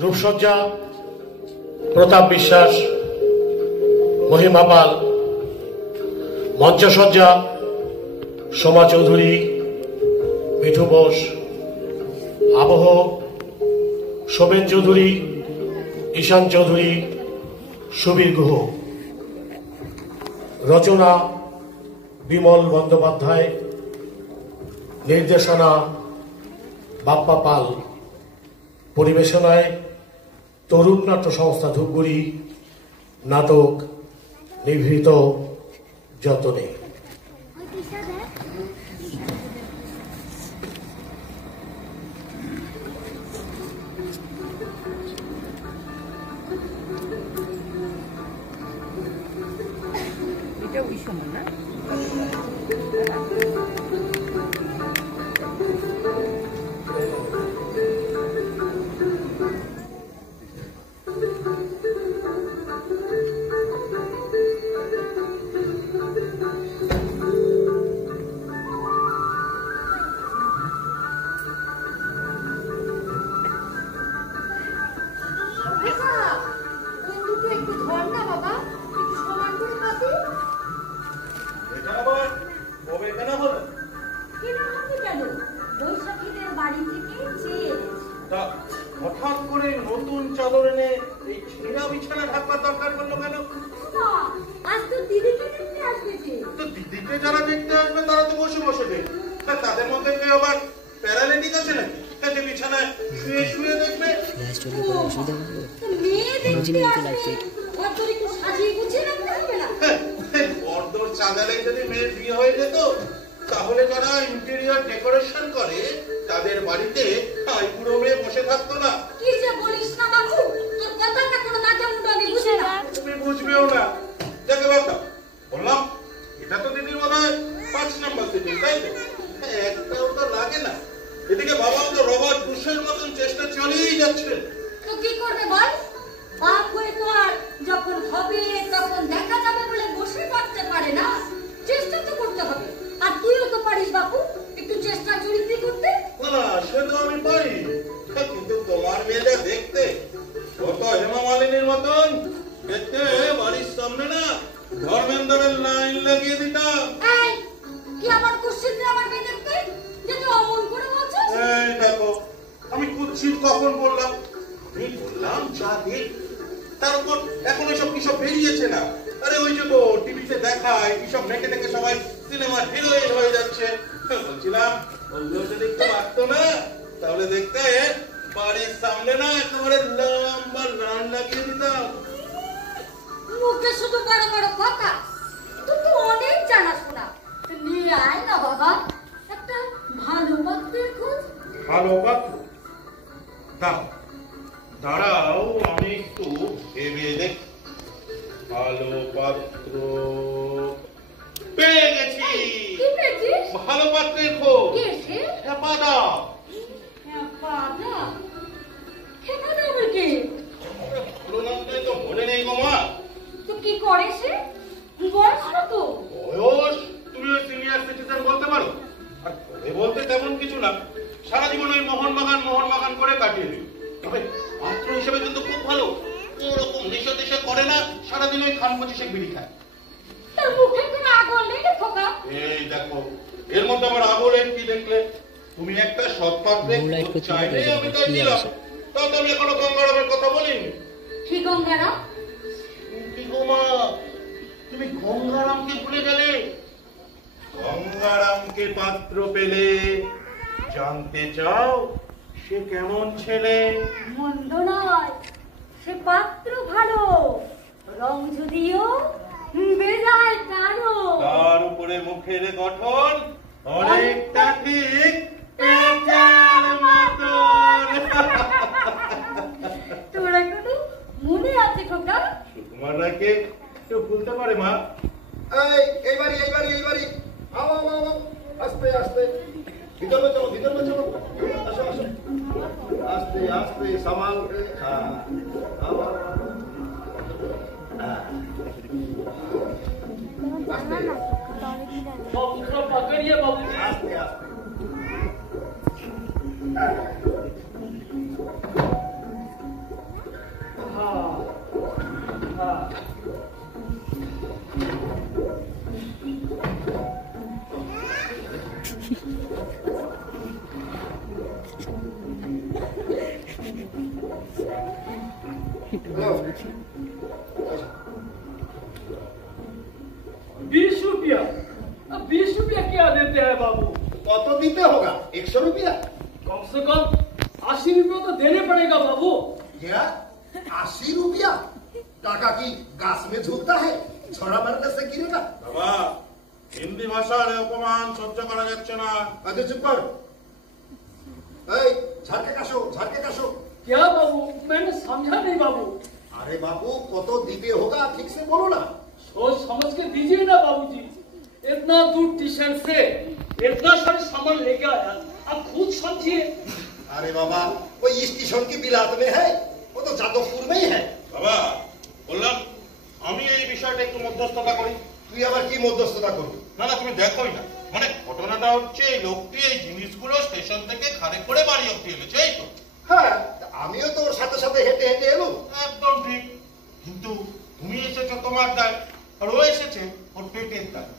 রূপসজ্জা প্রতাপ বিশ্বাস, মহিমা পাল। মঞ্চসজ্জা সোমা চৌধুরী, মিঠু বোস। আবহ শোভেন চৌধুরী, ঈশান চৌধুরী, সুবীর গুহ। রচনা বিমল বন্দ্যোপাধ্যায়, নির্দেশনা বাপ্পা পাল। পরিবেশনায় তরুণ নাট্য সংস্থা ধূপগুড়ি। নাটক নিভৃত যতনে। হঠাৎ করে নতুন চাদর এনে এই ছেঁড়া বিছানা ঢাকবার দরকার পড়লো কেন? তো দিদিকে যারা দেখতে আসবে তারা তো বসে বসে দেখ, তাদের মধ্যে কেউ আবার প্যারালাইটিক আছে নাকি যে বিছানায় শুয়ে শুয়ে দেখবে? বড়দর চাঁদালে যদি মেয়ের বিয়ে হয়ে যেত তাহলে যারা ইন্টেরিয়র ডেকোরেশন করে তাদের বাড়িতে বুড়ো মেয়ে বসে থাকতো না। কি যে বলিস না বাবু, তোর কথাটা কোনো মাথা মুন্ডু আমি বুঝি না। তুমি বুঝবেও না। দেখো বাবা, বললাম এটা তো দিদির মনে হয় 5 নম্বর সিটি, তাই তো? একটাও তো লাগে না। এদিকে বাবাও তো রবার্ট বুশের মতন চেষ্টা চালিয়েই যাচ্ছেন। তো কি করবে বল? বাপ হয়ে তো আর যখন হবে তখন দেখা যাবে বলে বসে থাকতে পারে না, চেষ্টা তো করতে হবে। আর তুইও তো পারিস বাপু একটু চেষ্টা চুরিতে করতে। না সে তো আমি পারি, কিন্তু তোমার মেয়েটা দেখতে কত হেমা মালিনীর মতন দেখতে, বাড়ির সামনে না ধর্মেন্দ্রের লাইন লাগিয়ে দিতাম। এই কি আমার কোশ্চেন আমার মেয়ে দেখতে যে তুই অমন করে বলছিস? এই দেখো, আমি কুৎসিত কখন বললাম? আমি বললাম যা দেখ। তার উপর এখন এসব কিসব বেরিয়েছে না? আরে ওই যে টিভিতে দেখায় কিসব মেকে টেকে সবাই সিনেমার হিরোইন হয়ে যাচ্ছে। বলছিলাম ওগুলো যদি একটু পারতো না তাহলে দেখতে বাড়ির সামনে না একেবারে লম্বা লাইন লাগিয়ে দিতাম। মুখে শুধু বড় বড় কথা, তুই তো অনেক জানাশোনা। নিয়ে আয় না বাবা একটা ভালো পাত্রের খোঁজ। ভালো পাত্র? দাঁড়াও আমি একটু ভেবে দেখ। ভালো পাত্র পেয়ে গেছি। কি পেয়েছিস? ভালো পাত্রের খোঁজ। কে সে? হেপাদা। হেপাদা? হেপাদা আবার কে? পুরো নামটাই তো মনে নেই গো মা। তো কি করে সে? বয়স কত? বয়স তুমি ওই সিনিয়র সিটিজেন বলতে পারো। আর বলতে তেমন কিছু না, সারা জীবন ওই মোহনবাগান করে কাটিয়ে দিই। তবে পাত্র হিসেবে কিন্তু খুব ভালো। ওরকম নেশা টেশা করে না, সারাদিন ওই খান 25 বিড়ি খায়। তার মুখে কোনো আগল নেই রে খোকা। এই দেখো, এর মধ্যে আমার আগলের কি দেখলে? তুমি একটা সৎপাত্রে চাইলে আমি তাই দিলাম। তাও তো আমি এখনো গঙ্গারামের কথা বলিনি। কি গঙ্গারাম? কি গো মা, তুমি গঙ্গারামকে ভুলে গেলে? গঙ্গারামকে পাত্র পেলে জানতে চাও সে কেমন ছেলে? মন্দ নয়, সে পাত্র ভালো, রং যদিও বেজায় কালো। তার উপরে মুখের গঠন অনেকটা ঠিক পেঁচার মতন। তোর এখনো মনে আছে খোকা? সুকুমার রায়কে কেউ ভুলতে পারে মা? এই বাড়ি আও আস্তে আস্তে ভিতরে চলো আসো আস্তে আস্তে সামাল। আস্তে আস্তে लो। 20 रुपया। अब 20 रुपया क्या देते हैं बाबू? কত দিতে होगा? 100 रुपया? कम से कम 80 रुपया तो देने पड़ेगा बाबू। क्या? 80 रुपया? টাকা কি গাছ में झूलता है? ছড়া মারলে সে गिरेगा? বাবা হিন্দি ভাষার এই অপমান সহ্য করা যাচ্ছে না। আগে চুপ কর। এই ঝাড়কে কাশো, ঝাড়কে কাশো। क्या बाबू? मैंने समझा नहीं बाबू। अरे बाबू কত দিতে होगा ठीक से बोलो ना। सोच समझ के दीजिए ना बाबूजी। इतना दूर टी-शर्ट से इतना सारा सामान लेके आया, आप खुद समझिए। अरे बाबा वो स्टेशन की बिलात में है, वो तो जादवपुर में ही है। বাবা বললাম আমি এই বিষয়টা একটু মধ্যস্থতা করি। তুই আবার কি মধ্যস্থতা করবি? না না তুমি দেখোই না, মানে ঘটনাটা হচ্ছে এই লোকটি এই জিনিসগুলো স্টেশন থেকে খারে করে বাড়ি অব্দি এনেছে, এই তো। হ্যাঁ আমিও তো ওর সাথে সাথে হেঁটে হেঁটে এলো। একদম ঠিক, কিন্তু তুমি এসেছো তোমার দায়, আর ও এসেছে ওর পেটের দায়।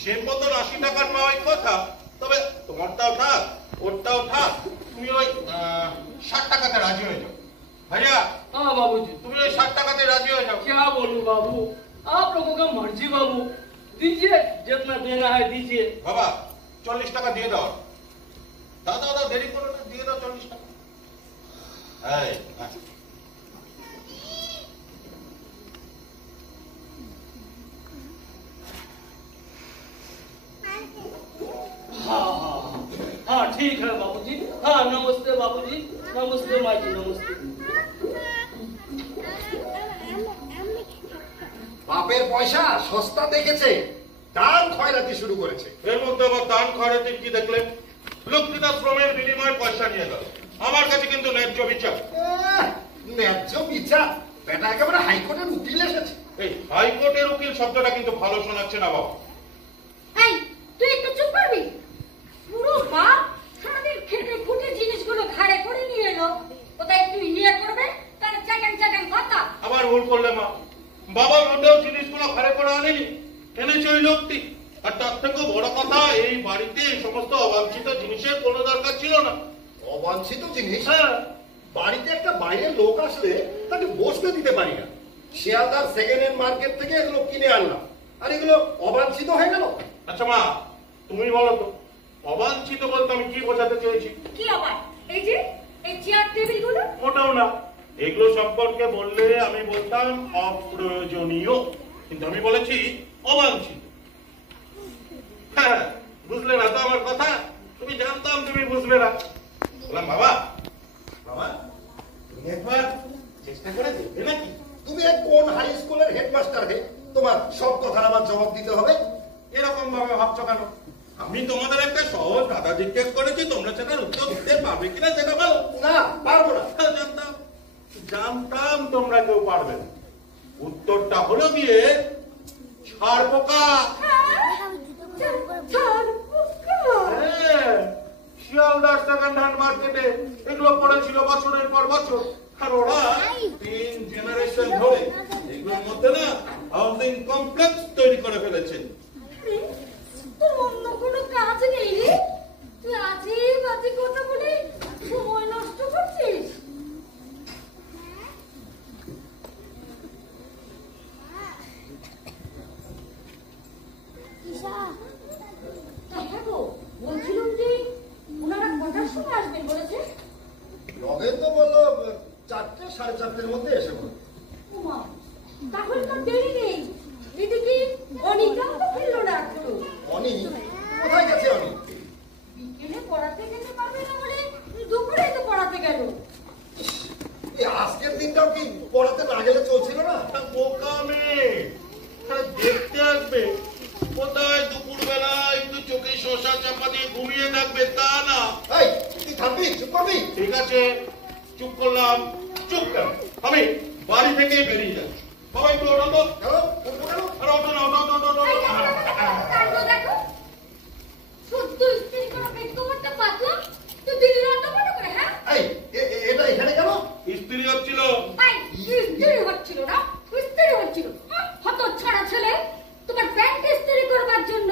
সে মতন 80 টাকার পাওয়াই কথা, তবে তোমারটাও থাক ওরটাও থাক, তুমি ওই 60 টাকাতে রাজি হয়ে যাও। ভাইয়া हाँ बाबूजी। তুমি ওই 60 টাকাতে রাজি হয়ে যাও। क्या बोलूं बाबू, आप लोगों का मर्जी बाबू, दीजिए जितना देना है दीजिए। বাবা 40 টাকা দিয়ে দাও। দাও দাও দাও, দেরি করো না, দিয়ে দাও 40 টাকা। এই হ্যাঁ। हाँ हाँ हाँ ठीक है बाबूजी। हाँ नमस्ते बाबूजी, नमस्ते माँ जी, नमस्ते। বাপের পয়সা সস্তা দেখেছে, দান খয়রাতি শুরু করেছে। এর মধ্যে আবার দান খয়রাতি কি দেখলেন? লোকটি তার শ্রমের বিনিময়ে পয়সা নিয়ে গেল। আমার কাছে কিন্তু ন্যায্য বিচার। ন্যায্য বিচার? বেটা একেবারে হাইকোর্টের উকিল এসেছে। এই হাইকোর্টের উকিল শব্দটা কিন্তু ভালো শোনাচ্ছে না বাবা। এই তুই একটু চুপ করবি? পুরো বাপ সারাদিন খেটে খুঁটে জিনিসগুলো ঘাড়ে করে নিয়ে এলো, কোথায় একটু ইয়ে করবে তার চাকান চাকান কথা। আবার ভুল করলে মা, বাবা মোটেও জিনিসগুলো ঘরে করে আনেনি, এনেছে ওই লোকটি। আর তার থেকেও বড় কথা, এই বাড়িতে এই সমস্ত অবাঞ্ছিত জিনিসের কোনো দরকার ছিল না। অবাঞ্ছিত জিনিস? হ্যাঁ, বাড়িতে একটা বাইরের লোক আসলে তাকে বসতে দিতে পারি না। শিয়ালদার সেকেন্ড হ্যান্ড মার্কেট থেকে এগুলো কিনে আনলাম, আর এগুলো অবাঞ্ছিত হয়ে গেল। আচ্ছা মা তুমি বলো তো, অবাঞ্ছিত বলতে আমি কি বোঝাতে চেয়েছি? কি আবার এই যে এই চেয়ার টেবিল গুলো? মোটেও না, এগুলো সম্পর্কে বললে আমি বলতাম অপ্রয়োজনীয়, কিন্তু আমি বলেছি অবাঞ্ছিত। হ্যাঁ বুঝলে না তো আমার কথা? তুমি জানতাম তুমি বুঝলে না। বললাম বাবা বাবা তুমি একবার চেষ্টা করে দেখবে নাকি? তুমি এক কোন হাই স্কুলের হেডমাস্টার হে, তোমার সব কথার আমার জবাব দিতে হবে? এরকম ভাবে ভাবছো কেন? আমি তোমাদের একটা সহজ দাদা জিজ্ঞেস করেছি, তোমরা সেটার উত্তর দিতে পারবে কিনা সেটা ভালো। না পারবো না। জানতাম জানতাম তোমরা কেউ পারবে না। উত্তরটা হলো গিয়ে ছাড় পোকা। শিয়ালদার সেকেন্ড হ্যান্ড মার্কেটে এগুলো পড়েছিল বছরের পর বছর, আর ওরা 3 জেনারেশন ধরে এগুলোর মধ্যে না হাউজিং কমপ্লেক্স তৈরি করে ফেলেছে। তোর অন্য কোনো কাজ নেই রে? তুই আজে বাজে কথা বলে সময় নষ্ট করছিস। হ্যাঁ গো, বলছিলাম যে ওনারা কটার সময় আসবেন বলেছে? নগেন তো বললো 4টে, 4:30-এর মধ্যে এসে বলবে। উমা, তাহলে তো দেরি নেই। এদিকে অনিকা তো ফিরলো না এখনো। অনি কোথায় গেছে? অনি বিকেলে পড়াতে যেতে পারবে না বলে দুপুরে তো পড়াতে গেল। এই আজকের দিনটাও কি পড়াতে না গেলে চলছিল না? বোকা মেয়ে, দেখতে আসবে কোথায় দুপুরবেলা একটু চোখে শশা চাপা দিয়ে ঘুমিয়ে থাকবে তা না। এই তুই থামবি, চুপ করবি? ঠিক আছে চুপ করলাম। চুপ কেন? আমি বাড়ি থেকে বেরিয়ে যাচ্ছি। বাবা একটু ওঠো তো। কেন? উঠবো কেন? আরে ওঠো না, ওঠো ওঠো ওঠো এই দেখো, কাণ্ড দেখো। সদ্য স্ত্রী করা পেটকো করতে পারলাম তো দিদি রান্না মনে করে। হ্যাঁ এই এটা এখানে কেন? স্ত্রী হচ্ছিল। ভাই স্ত্রী হচ্ছিল না, স্ত্রী হচ্ছিল। হত ছাড়া ছেলে, তোমার প্যান্ট স্ত্রী করবার জন্য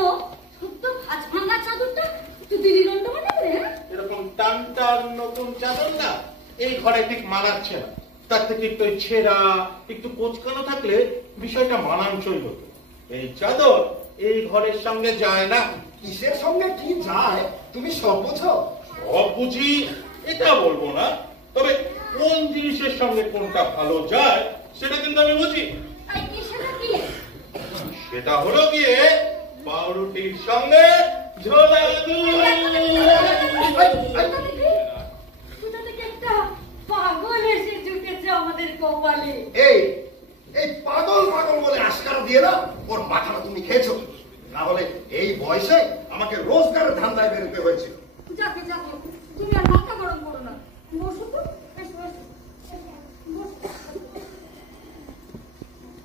সদ্য ভাজ ভাঙা চাদরটা তো দিদি রান্না মনে করে। এরকম টান টান নতুন চাদর না এই ঘরে ঠিক মানাচ্ছে না, তার থেকে একটু ছেঁড়া একটু কোচকানো থাকলে বিষয়টা মানানসই হতো। এই চাদর এই ঘরের সঙ্গে যায় না। কিসের সঙ্গে কি যায় তুমি সব বুঝো? সব বুঝি এটা বলবো না, তবে কোন জিনিসের সঙ্গে কোনটা ভালো যায় সেটা কিন্তু আমি বুঝি। এই কি সেটা কি? সেটা হলো গিয়ে পাউরুটির সঙ্গে ঝোলা দুধ। কোথা থেকে একটা পাগল এসে জুটেছে আমাদের কপালে। এই এই পাগল পাগল বলে আশকারা দিয়ে না ওর মাথাটা তুমি খেয়েছো, না হলে এই বয়সে আমাকে রোজগারের ধান্দায় বেরোতে হয়েছিল। যাকে যাকে তুমি আর মাথা গরম করো না, বসো তো, এসো এসো। বসো।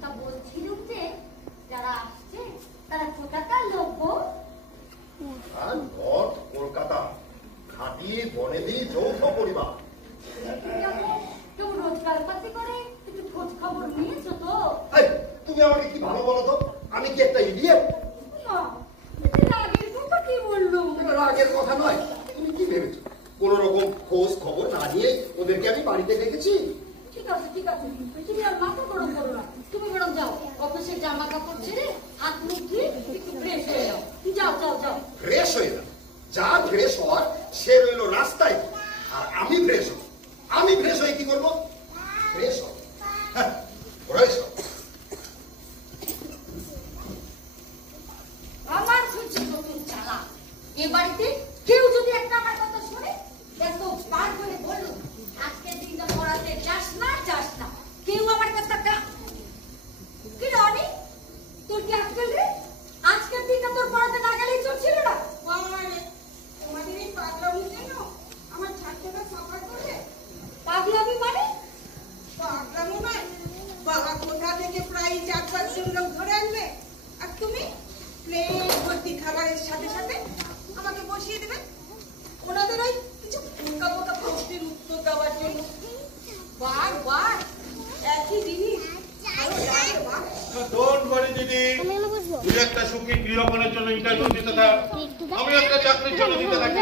তা বলছিলাম যে যারা আসছে তারা কোথাকার লোক গো? আর নর্থ কলকাতা খাঁটি বনেদি যৌথ পরিবার। কেউ রোজগার পাতি করে একটু খোঁজ খবর নিয়েছো তো? এই, তুমি আমাকে কি ভালো বলো তো? আমি কি একটা ইডিয়েট? না, এটা রাগের কথা কি বললো? রাগের কথা নয়। তুমি কি ভেবেছো কোন রকম খোঁজ খবর না নিয়ে ওদেরকে আমি বাড়িতে ডেকেছি? ঠিক আছে ঠিক আছে, তুমি আর মাথা গরম করো না। তুমি বরং যাও, অফিসের জামা কাপড় ছেড়ে হাত মুখ ধুয়ে একটু ফ্রেশ হয়ে যাও। যাও যাও যাও। ফ্রেশ হয়ে না, যা ফ্রেশ হওয়ার সে রইলো রাস্তায়, আর আমি ফ্রেশ হব। আমি ফ্রেশ হয়ে কি করবো? ফ্রেশ হব, হ্যাঁ ফ্রেশ হব। আমার হচ্ছে নতুন চালা। এ বাড়িতে কেউ যদি একটা আমার কথা শুনে, দেখো বার করে বললো আজকের দিনটা পড়াতে যাস না যাস না। কেউ আমার কথা কি রানি, তোর কি আজকাল রে? আজকের দিনটা তোর পড়াতে না গেলেই চলছিল না? তোমাদের এই পাগলামির জন্য আমার ছাত্রটা সাফার করবে। পাগলামি মানে? পাগলামি নয়, বাবা কোথা থেকে প্রায় 4-5 জন লোক ধরে আনবে, আর তুমি প্লেট ভর্তি খাবারের সাথে সাথে আমাকে বসিয়ে দেবে ওনাদের ওই কিছু বোকা বোকা প্রশ্নের উত্তর দেওয়ার জন্য। বার একই জিনিস। ভালো লাগে মা। ডোন্ট ওয়ারি দিদি, তুই একটা সুখী গৃহকোণের জন্য ইন্টারভিউ দিতে থাক, আমি একটা চাকরির জন্য দিতে থাকি।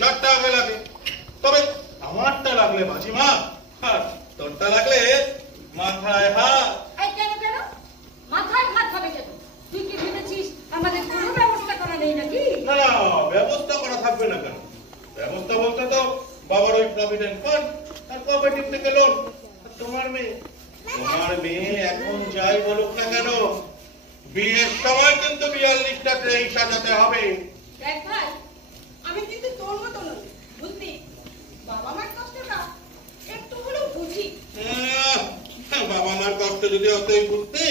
যারটা আগে লাগে, তবে আমারটা লাগলে বাজিমা, আর তোরটা লাগলে মাথায় হাত। এই কেন কেন মাথায় হাত হবে কেন? তুই কি ভেবেছিস আমাদের কোনো ব্যবস্থা করা নেই নাকি? না না, ব্যবস্থা করা থাকবে না কেন? ব্যবস্থা বলতে তো বাবার ওই প্রভিডেন্ট ফান্ড আর কোঅপারেটিভ থেকে লোন। তোমার মেয়ে এখন যাই বলুক না কেন, বিয়ের সময় কিন্তু 42টা ট্রেন সাজাতে হবে। দেখ ভাই, আমি কিন্তু তোর মতো নই, বুঝলি? বাবা মার কষ্টটা একটু হলেও বুঝি। বাবা মার কষ্ট যদি অতই বুঝতে,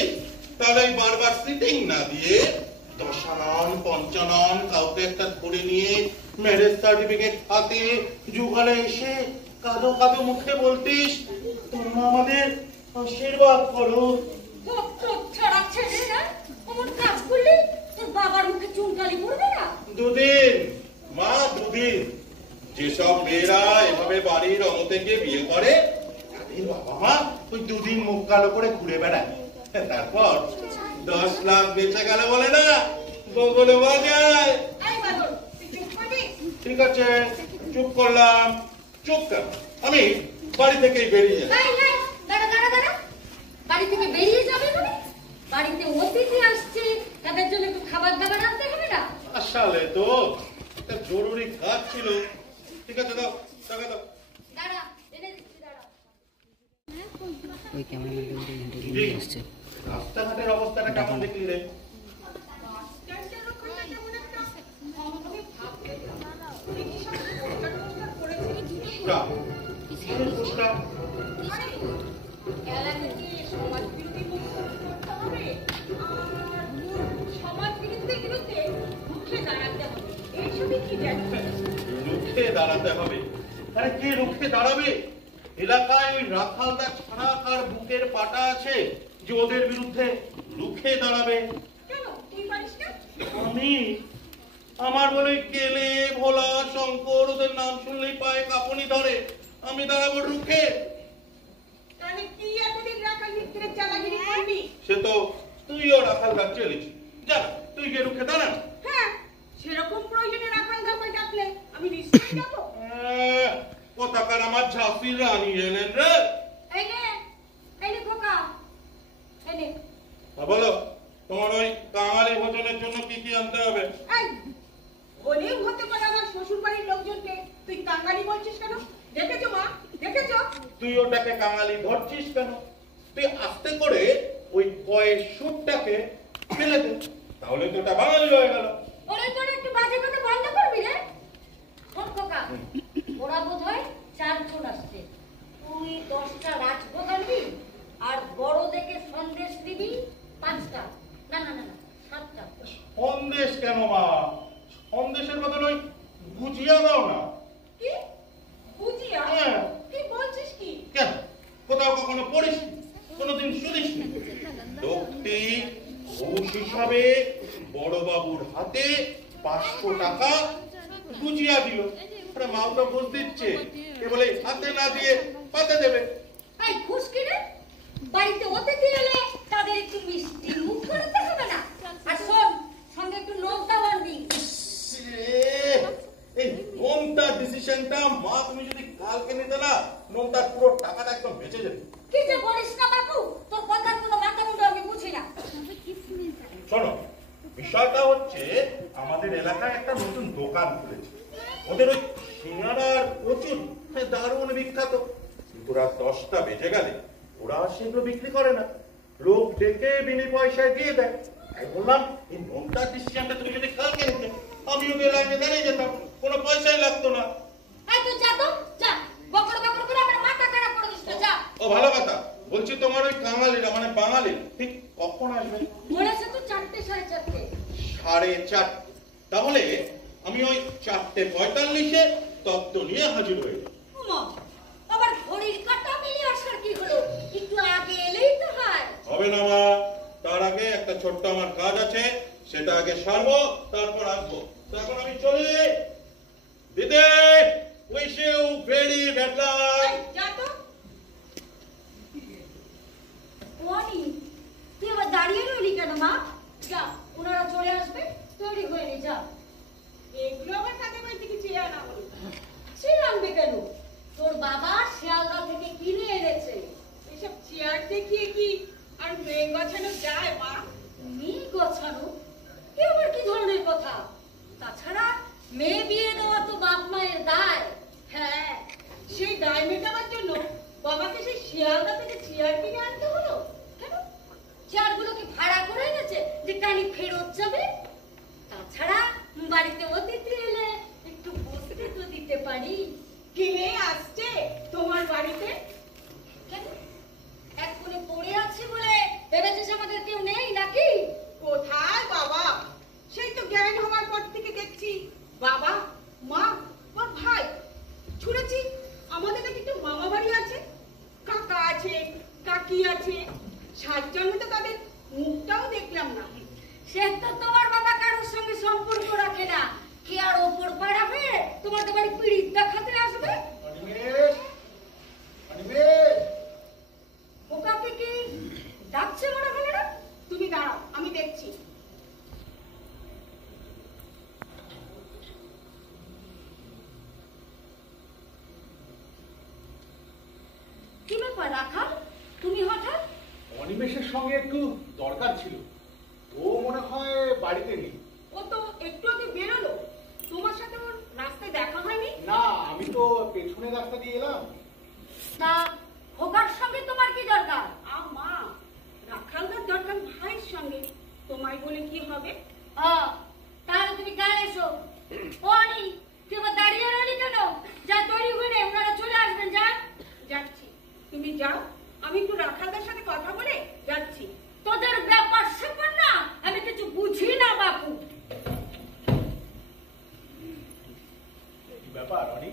তাহলে বারবার সিটিং না দিয়ে দশানন পঞ্চানন কাউকে একটা ধরে নিয়ে ম্যারেজ সার্টিফিকেট হাতে যুগলে এসে কাঁদো কাঁদো মুখে বলতিস তোমরা আমাদের আশীর্বাদ করো। ছাড়া ছেড়ে না, অমন কাজ করলে তোর বাবার মুখে চুনকালি পড়বে না? দুদিন মা, দুদিন। যেসব মেয়েরা এভাবে বাড়ির অমতে গিয়ে বিয়ে করে তাদের বাবা মা ওই দুদিন মুখ কালো করে ঘুরে বেড়ায়, তারপর 10 লাখ বেঁচে গেল বলে না বগলে বাজায়। এই বাদল, তুই চুপ করবি? ঠিক আছে, চুপ করলাম। চুপ কর, আমি বাড়ি থেকেই বেরিয়ে যাই। এই, এই, দাঁড়া দাঁড়া দাঁড়া। বাড়ি থেকে বেরিয়ে যাবে মানে? বাড়িতে অতিথি আসছে, তাদের জন্য একটু খাবার দাবার আনতে হবে না? আসলে তো একটা জরুরি কাজ ছিল। ঠিক আছে, দাও টাকা দাও। দাঁড়া, এনে দিচ্ছি, দাঁড়া। ওই ক্যামেরাম্যানটা দিদি, রাস্তাঘাটের অবস্থাটা কেমন দেখলি রে? বাসস্ট্যান্ডের ওখানটা কেমন একটা আমি ভাবতে তুই কি সব পোস্টার করেছিস? না, কিসের পোস্টার? আরে এলাকাকে সমাজ বিরোধী বক্তব্য করতে হবে, আর সমাজ বিরোধীদের বিরুদ্ধে রুখে দাঁড়াতে হবে। এইসবই কি ব্যাখ্যা? রুখে দাঁড়াতে হবে? আরে কে রুখে দাঁড়াবে? এলাকায় ওই রাখালদা ছাড়া কার বুকের পাটা আছে যে ওদের বিরুদ্ধে রুখে দাঁড়াবে? কেন তুই পারিস না? আমি? আমার বলে কেলে ভোলা শঙ্কর ওদের নাম শুনলেই পায়ে কাঁপুনি ধরে। আমি দাঁড়াবো রুখে? তাহলে কি এতদিন রাখাল মিত্রের চালাগিরি করবি? সে তো তুইও রাখাল গাছ চলেছি, যা তুই গিয়ে রুখে দাঁড়া। হ্যাঁ, সেরকম প্রয়োজনে রাখাল ধাপায় ডাকলে আমি নিশ্চয়ই যাবো। কোথাকার আমার ঝাঁসি রানী এলেন রে। এই নে খোকা, এই নে। বলো, তোমার ওই কাঙালি ভোজনের জন্য কি কি আনতে হবে? এই, হলেও হতে পারে আমার শ্বশুর বাড়ির লোকজনকে তুই কাঙালি বলছিস কেন? দেখেছো মা, দেখেছো? তুই ওটাকে কাঙালি ধরছিস কেন? তুই আস্তে করে ওই কয়ের সুরটাকে ফেলে দে, তাহলে তো ওটা বাঙালি হয়ে গেল। ওরে তোর একটু বাজে কথা বন্ধ করবি রে। শোন খোকা, ওরা বোধহয় 4 জন আসছে। তুই 10টা রাজভোগ আনবি আর বড় দেখে সন্দেশ দিবি 5টা। না না না না, 7টা। সন্দেশ কেন মা? সন্দেশের বদলে ওই গুজিয়া দাও না। কি বুঝিয়া? হ্যাঁ। কি বলছিস কি? কেন, কোথাও কখনো পড়িস, কোনোদিন শুনিস? লোকটি ঘুষ হিসাবে বড় বাবুর হাতে 500 টাকা গুজিয়া দিল। আরে মাও তো ঘুষ দিচ্ছে, কে বলে হাতে না দিয়ে পাতে দেবে। এই ঘুষ কি রে? বাড়িতে অতিথি এলে তাদের একটু মিষ্টি মুখ করতে হবে না? আর শোন, সঙ্গে একটু নৌকা আনবি। এই নোনতার ডিসিশনটা মা তুমি যদি কালকে নিতে না, নোনতার পুরো টাকাটা একদম বেঁচে যেত। কি যে বলিস না বাপু, তোর কথার কোনো মাথা মুন্ডু আমি বুঝি না। শোনো, বিষয়টা হচ্ছে আমাদের এলাকায় একটা নতুন দোকান খুলেছে। ওদের ওই সিঙ্গাড়ার কচুরি দারুণ বিখ্যাত। কিন্তু রাত 10টা বেজে গেলে ওরা সেগুলো বিক্রি করে না, লোক ডেকে বিনি পয়সায় দিয়ে দেয়। তাই বললাম, এই নোনতার ডিসিশনটা তুমি যদি কালকে নিতে, আমিও গিয়ে লাইনে দাঁড়িয়ে যেতাম, কোনো পয়সাই লাগতো না। এই তুই যা তো, যা। বকর বকর করে আমার মাথা খারাপ করে দিস না, যা। ও ভালো কথা বলছি, তোমার ওই কাঙালিরা মানে বাঙালি ঠিক কখন আসবে? বলেছে তো 4টে 4:30। 4:30। তাহলে আমি ওই 4:45-এ তত্ত্ব নিয়ে হাজির হয়ে যাই। ওমা, আবার ঘড়ির কাঁটা মিলিয়ে আসার কি হলো? একটু আগে এলেই তো হয়। হবে না মা, তার আগে একটা ছোট্ট আমার কাজ আছে, সেটা আগে সারবো, তারপর আসবো। তো এখন আমি চলি। দিদি, wish you very bad luck. এই, যা তো। ওয়ানি, তুই আবার দাঁড়িয়ে রইলি কেন মা? যা, ওনারা চলে আসবে, তৈরি হয়ে নে, যা। এগুলো আবার কাদের বাড়ি থেকে চেয়ে আনা হলো? চেয়ে আনবে কেন? তোর বাবা শিয়ালদা থেকে কিনে এনেছে। এসব চেয়ার দেখিয়ে কি আর মেয়ে গছানো যায় মা? মেয়ে গোছানো? এ আবার কি ধরনের কথা? তাছাড়া মেয়ে বিয়ে দেওয়া তো বাপ মায়ের দায়। হ্যাঁ, সেই দায় মেটাবার জন্য বাবাকে সেই শিয়ালদা থেকে চেয়ার কিনে আনতে হলো। কেন? চেয়ারগুলো কি ভাড়া করে এনেছে যে কানি ফেরত যাবে? তাছাড়া বাড়িতে অতিথি এলে একটু বসতে তো দিতে পারি। কিনে আসছে তোমার বাড়িতে? কেন? এক কোণে পড়ে আছে বলে ভেবেছিস আমাদের কেউ নেই নাকি? কোথায় বাবা? সেই তো জ্ঞান হওয়ার পর থেকে দেখছি বাবা, মা, ওর ভাই ছুড়েছি। আমাদের নাকি একটু মামা বাড়ি আছে, কাকা আছে, কাকি আছে। 7 জন্মে তো তাদের মুখটাও দেখলাম না। সে তো তোমার বাবা কারোর সঙ্গে সম্পর্ক রাখে না। কি আর ওপর পাড়া হয়ে তোমার বাড়ি পিড়িত দেখাতে আসবে? ওকাকে কি ডাকছে মনে হলো না? তুমি দাঁড়াও, আমি দেখছি। কি ব্যাপার রাখাল, তুমি হঠাৎ? অনিমেষের সঙ্গে একটু দরকার ছিল, ও মনে হয় বাড়িতে নেই। ও তো একটু আগে বেরোলো, তোমার সাথে ওর রাস্তায় দেখা হয়নি? না, আমি তো পেছনের রাস্তা দিয়ে এলাম। তা খোকার সঙ্গে তোমার কি দরকার? মা, রাখালদার দরকার ভাইয়ের সঙ্গে, তোমায় বলে কি হবে? তাহলে তুমি গায়ে এসো। ও আনি, তুই আবার দাঁড়িয়ে রইলি কেন? যা, তৈরি হয়ে নে, ওনারা চলে আসবেন। যা। যাচ্ছি, তুমি যাও, আমি একটু রাখালদার সাথে কথা বলে যাচ্ছি। তোদের ব্যাপার স্যাপার না আমি কিছু বুঝি না বাপু। কি ব্যাপার অনি,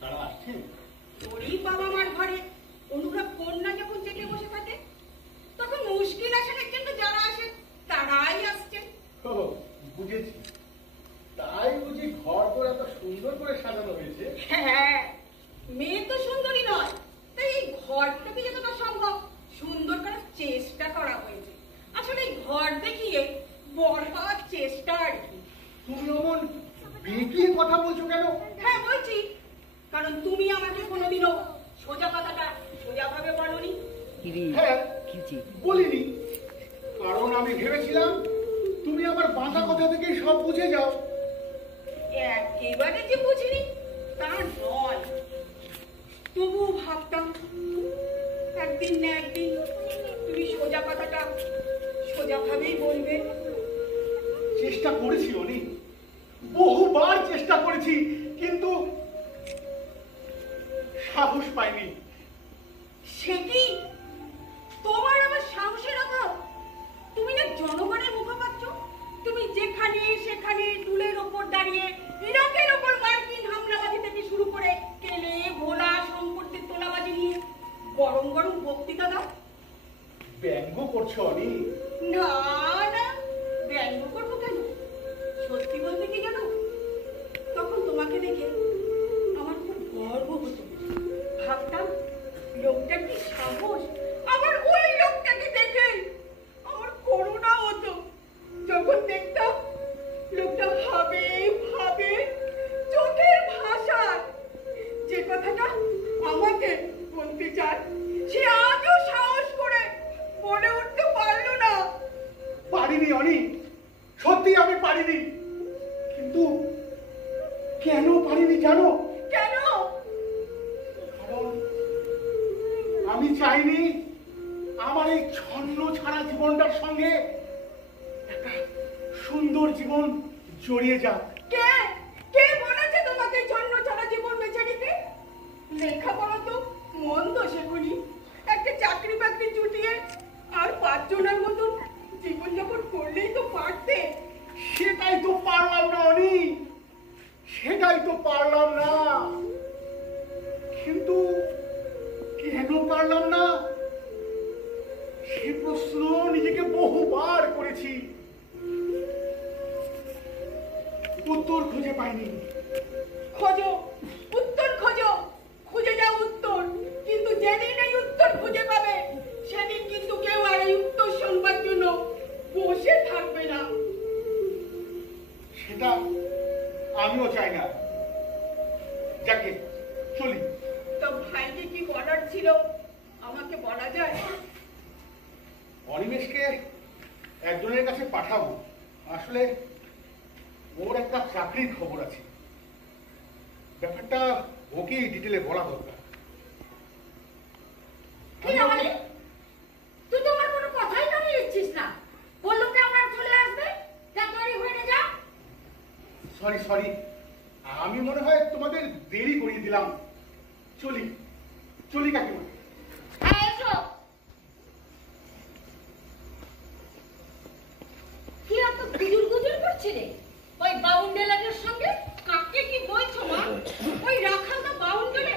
তারা আসছেন? তোরই বাবা মার ঘরে অনুভব কন্যা যখন চেপে বসে থাকে, তখন মুশকিল আসানের জন্য যারা আসে তারাই আসছে। ও, বুঝেছি। তাই বুঝি ঘর করে এত সুন্দর করে সাজানো হয়েছে? হ্যাঁ, মেয়ে তো সুন্দরী নয়, তাই এই ঘরটা হ্যাঁ, বলিনি, কারণ আমি ভেবেছিলাম তুমি আমার বাঁধা কথা থেকে সব বুঝে যাও। একেবারে যে বুঝিনি তা নয়, তবু ভাবতাম একদিন না একদিন তুমি সোজা কথাটা সোজাভাবেই বলবে। চেষ্টা করেছি অনি, বহুবার চেষ্টা করেছি, কিন্তু সাহস পাইনি। সে কি তোমার আবার সাহসের অভাব? তুমি না জনগণের মুখপাত্র, তুমি যেখানে সেখানে টুলের ওপর দাঁড়িয়ে ইরাকের ওপর মার্কিন হামলাবাজি থেকে শুরু করে কেলে ভোলা সম্পত্তির তোলাবাজি নিয়ে গরম গরম বক্তৃতা দাও। ব্যঙ্গ করছো অনি? না না, ব্যঙ্গ করবো কেন? সত্যি বলতে কি জানো, তখন তোমাকে দেখে আমার খুব গর্ব হতো। ভাবতাম লোকটার কি সাহস, আমার ওই লোকটাকে দেখে আমার করুণা হতো। যখন দেখতাম লোকটা ভাবে ভাবে চোখের ভাষা যে কথাটা আমাকে বলতে চায়, সে আজও সাহস করে বলে উঠতে পারলো না। পারিনি অনি, সত্যি আমি পারিনি। কিন্তু কেন পারিনি জানো? কেন? কারণ আমি চাইনি আমার এই ছন্ন ছাড়া জীবনটার সঙ্গে একটা সুন্দর জীবন জড়িয়ে যাক। কে কে বলেছে তোমাকে ছন্ন ছাড়া জীবন বেছে নিতে? লেখাপড়া তো মন্দ শেখনি, একটা চাকরি বাকরি জুটিয়ে আর 5 জনের মতন জীবনযাপন করলেই তো পারতে। সেটাই তো পারলাম না অনি, সেটাই তো পারলাম না। কিন্তু কেন পারলাম না সে প্রশ্ন নিজেকে বহুবার করেছি, উত্তর খুঁজে পাইনি। খোঁজো, উত্তর খোঁজো, খুঁজে যাও উত্তর। কিন্তু যেদিন এই উত্তর খুঁজে পাবে সেদিন কিন্তু কেউ আর এই উত্তর শুনবার জন্য বসে থাকবে না। সেটা আমিও চাই না। যাকে চলি। তো ভাইকে কি বলার ছিল আমাকে বলা যায়? অনিমেষকে একজনের কাছে পাঠাবো, আসলে ওর একটা চাকরির খবর আছে। ব্যাপারটা ওকে ডিটেলে বলা দরকার। তুই তো আমার কোনো কথাই কানে নিচ্ছিস না। বললো কি আমরা চলে আসবে, যা তৈরি হয়ে যা। সরি সরি, আমি মনে হয় তোমাদের দেরি করিয়ে দিলাম। চলি চলি কাকিমা। হ্যাঁ এসো। কি এত গুজুর গুজুর করছিলে ওই বাউন্ডেলারের সঙ্গে? কাকে কি বলছো মা? ওই রাখালদা বাউন্ডারে,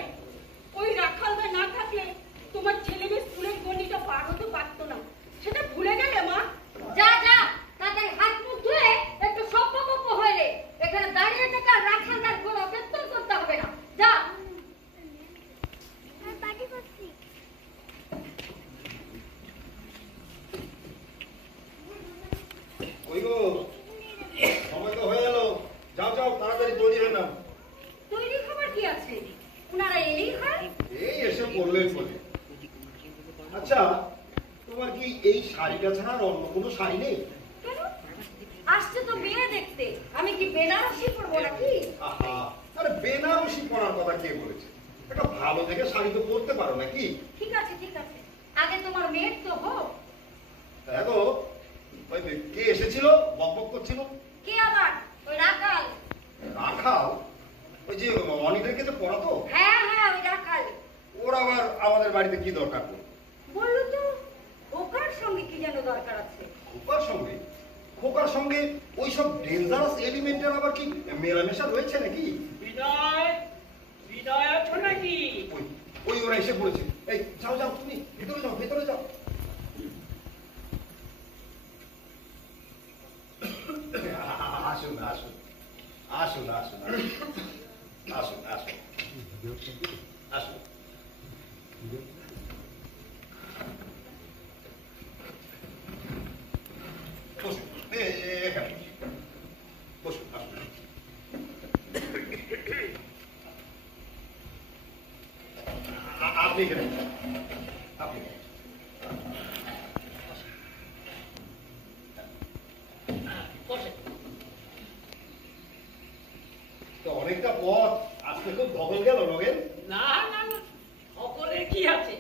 ওই রাখালদা না থাকলে তোমার ছেলে মেয়ে স্কুলের গণ্ডিটা পার হতে পারতো না, সেটা ভুলে গেলে মা? যা যা, তাদের হাত মুখ ধুয়ে একটু সভ্য হয়ে এখানে দাঁড়িয়ে থেকে আর রাখালদার কোনো অপেক্ষা করতে হবে না। যা। ওই গো, সময় তো হয়ে গেল, যাও যাও তাড়াতাড়ি তৈরি হয়ে নাও। তৈরি খবর কি আছে? ওনারা এলেই হয়। এই এসে পড়লেন বলে। আচ্ছা, তোমার কি এই শাড়িটা ছাড়া আর অন্য কোনো শাড়ি নেই? কেন? আসছে তো মেয়ে দেখতে, আমি কি বেনারসি পরবো নাকি? আহা, আরে বেনারসি পরার কথা কে বলেছে? একটা ভালো দেখে শাড়ি তো পরতে পারো নাকি? ঠিক আছে ঠিক আছে, আগে তোমার মেয়ের তো হোক। দেখো, ওই কে এসেছিল বকবক করছিল? কে আবার? ওই রাখাল। রাখাল? ওই যে অনিদেরকে তো পড়াতো? হ্যাঁ হ্যাঁ, ওই রাখাল। ওর আবার আমাদের বাড়িতে কি দরকার পড়ে? বললো তো ওকার সঙ্গে কি যেন দরকার আছে। খোকার সঙ্গে? খোকার সঙ্গে ওই সব ডেঞ্জারাস এলিমেন্টের আবার কি মেলামেশা রয়েছে নাকি? বিদায় বিদায় আছো নাকি? ওই ওই ওরা এসে পড়েছে। এই যাও যাও, তুমি ভেতরে যাও, ভেতরে যাও। আসুন আসুন আসুন আসুন আসুন আসুন আসুন। বসুন, এখানে বসুন, আসুন। আপনি এখানে, আপনি তো অনেকটা পথ আজকে খুব ধকল গেল নগেন। না না না, সকলের কি আছে,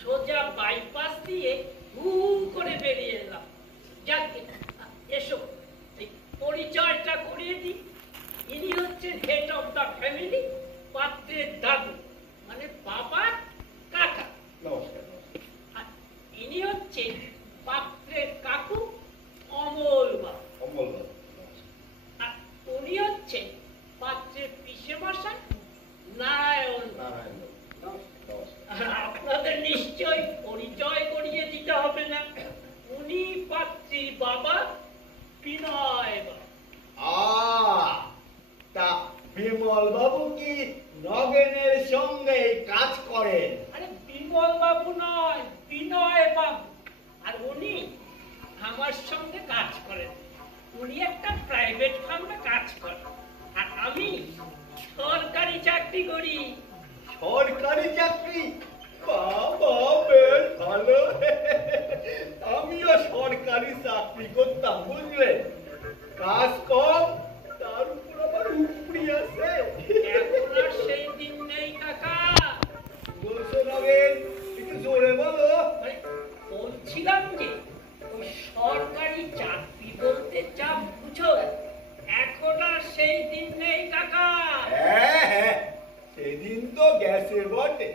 সোজা বাইপাস দিয়ে হু করে বেরিয়ে এলাম। যাকে এসো, এই পরিচয়টা করিয়ে দিই। ইনি হচ্ছেন হেড অফ দ্য ফ্যামিলি, পাত্রের দাদু, মানে বাবার কাকা। নমস্কার। আর ইনি হচ্ছেন পাত্রের কাকু, অমল বাবু। অমল বাবু। আর উনি হচ্ছেন পাত্রের পিসে মশাই, নারায়ণ বাবু। নারায়ণ বাবু। নমস্কার। আর আপনাদের নিশ্চয় পরিচয় করিয়ে দিতে হবে না, উনি পাত্রীর বাবা, বিনয় বাবু। তা বিমল বাবু কি নগেনের সঙ্গে কাজ করেন? আরে বিমল বাবু নয়, বিনয় বাবু। আর উনি আমার সঙ্গে কাজ করেন। উনি একটা প্রাইভেট ফার্মে কাজ করেন, আর আমি সরকারি চাকরি করি। সরকারি চাকরি? বাবা, বেশ ভালো। আমিও সরকারি চাকরি করতাম, বুঝলেন। কাজ কম, তার উপর আবার উপরি আছে। এখন আর সেই দিন নেই কাকা। বলছো নগেন, একটু জোরে বলো। মানে বলছিলাম যে ওই সরকারি চাকরি বলতে যা বুঝো, এখন আর সেই দিন নেই কাকা। হ্যাঁ, সেদিন তো গেছে বটে।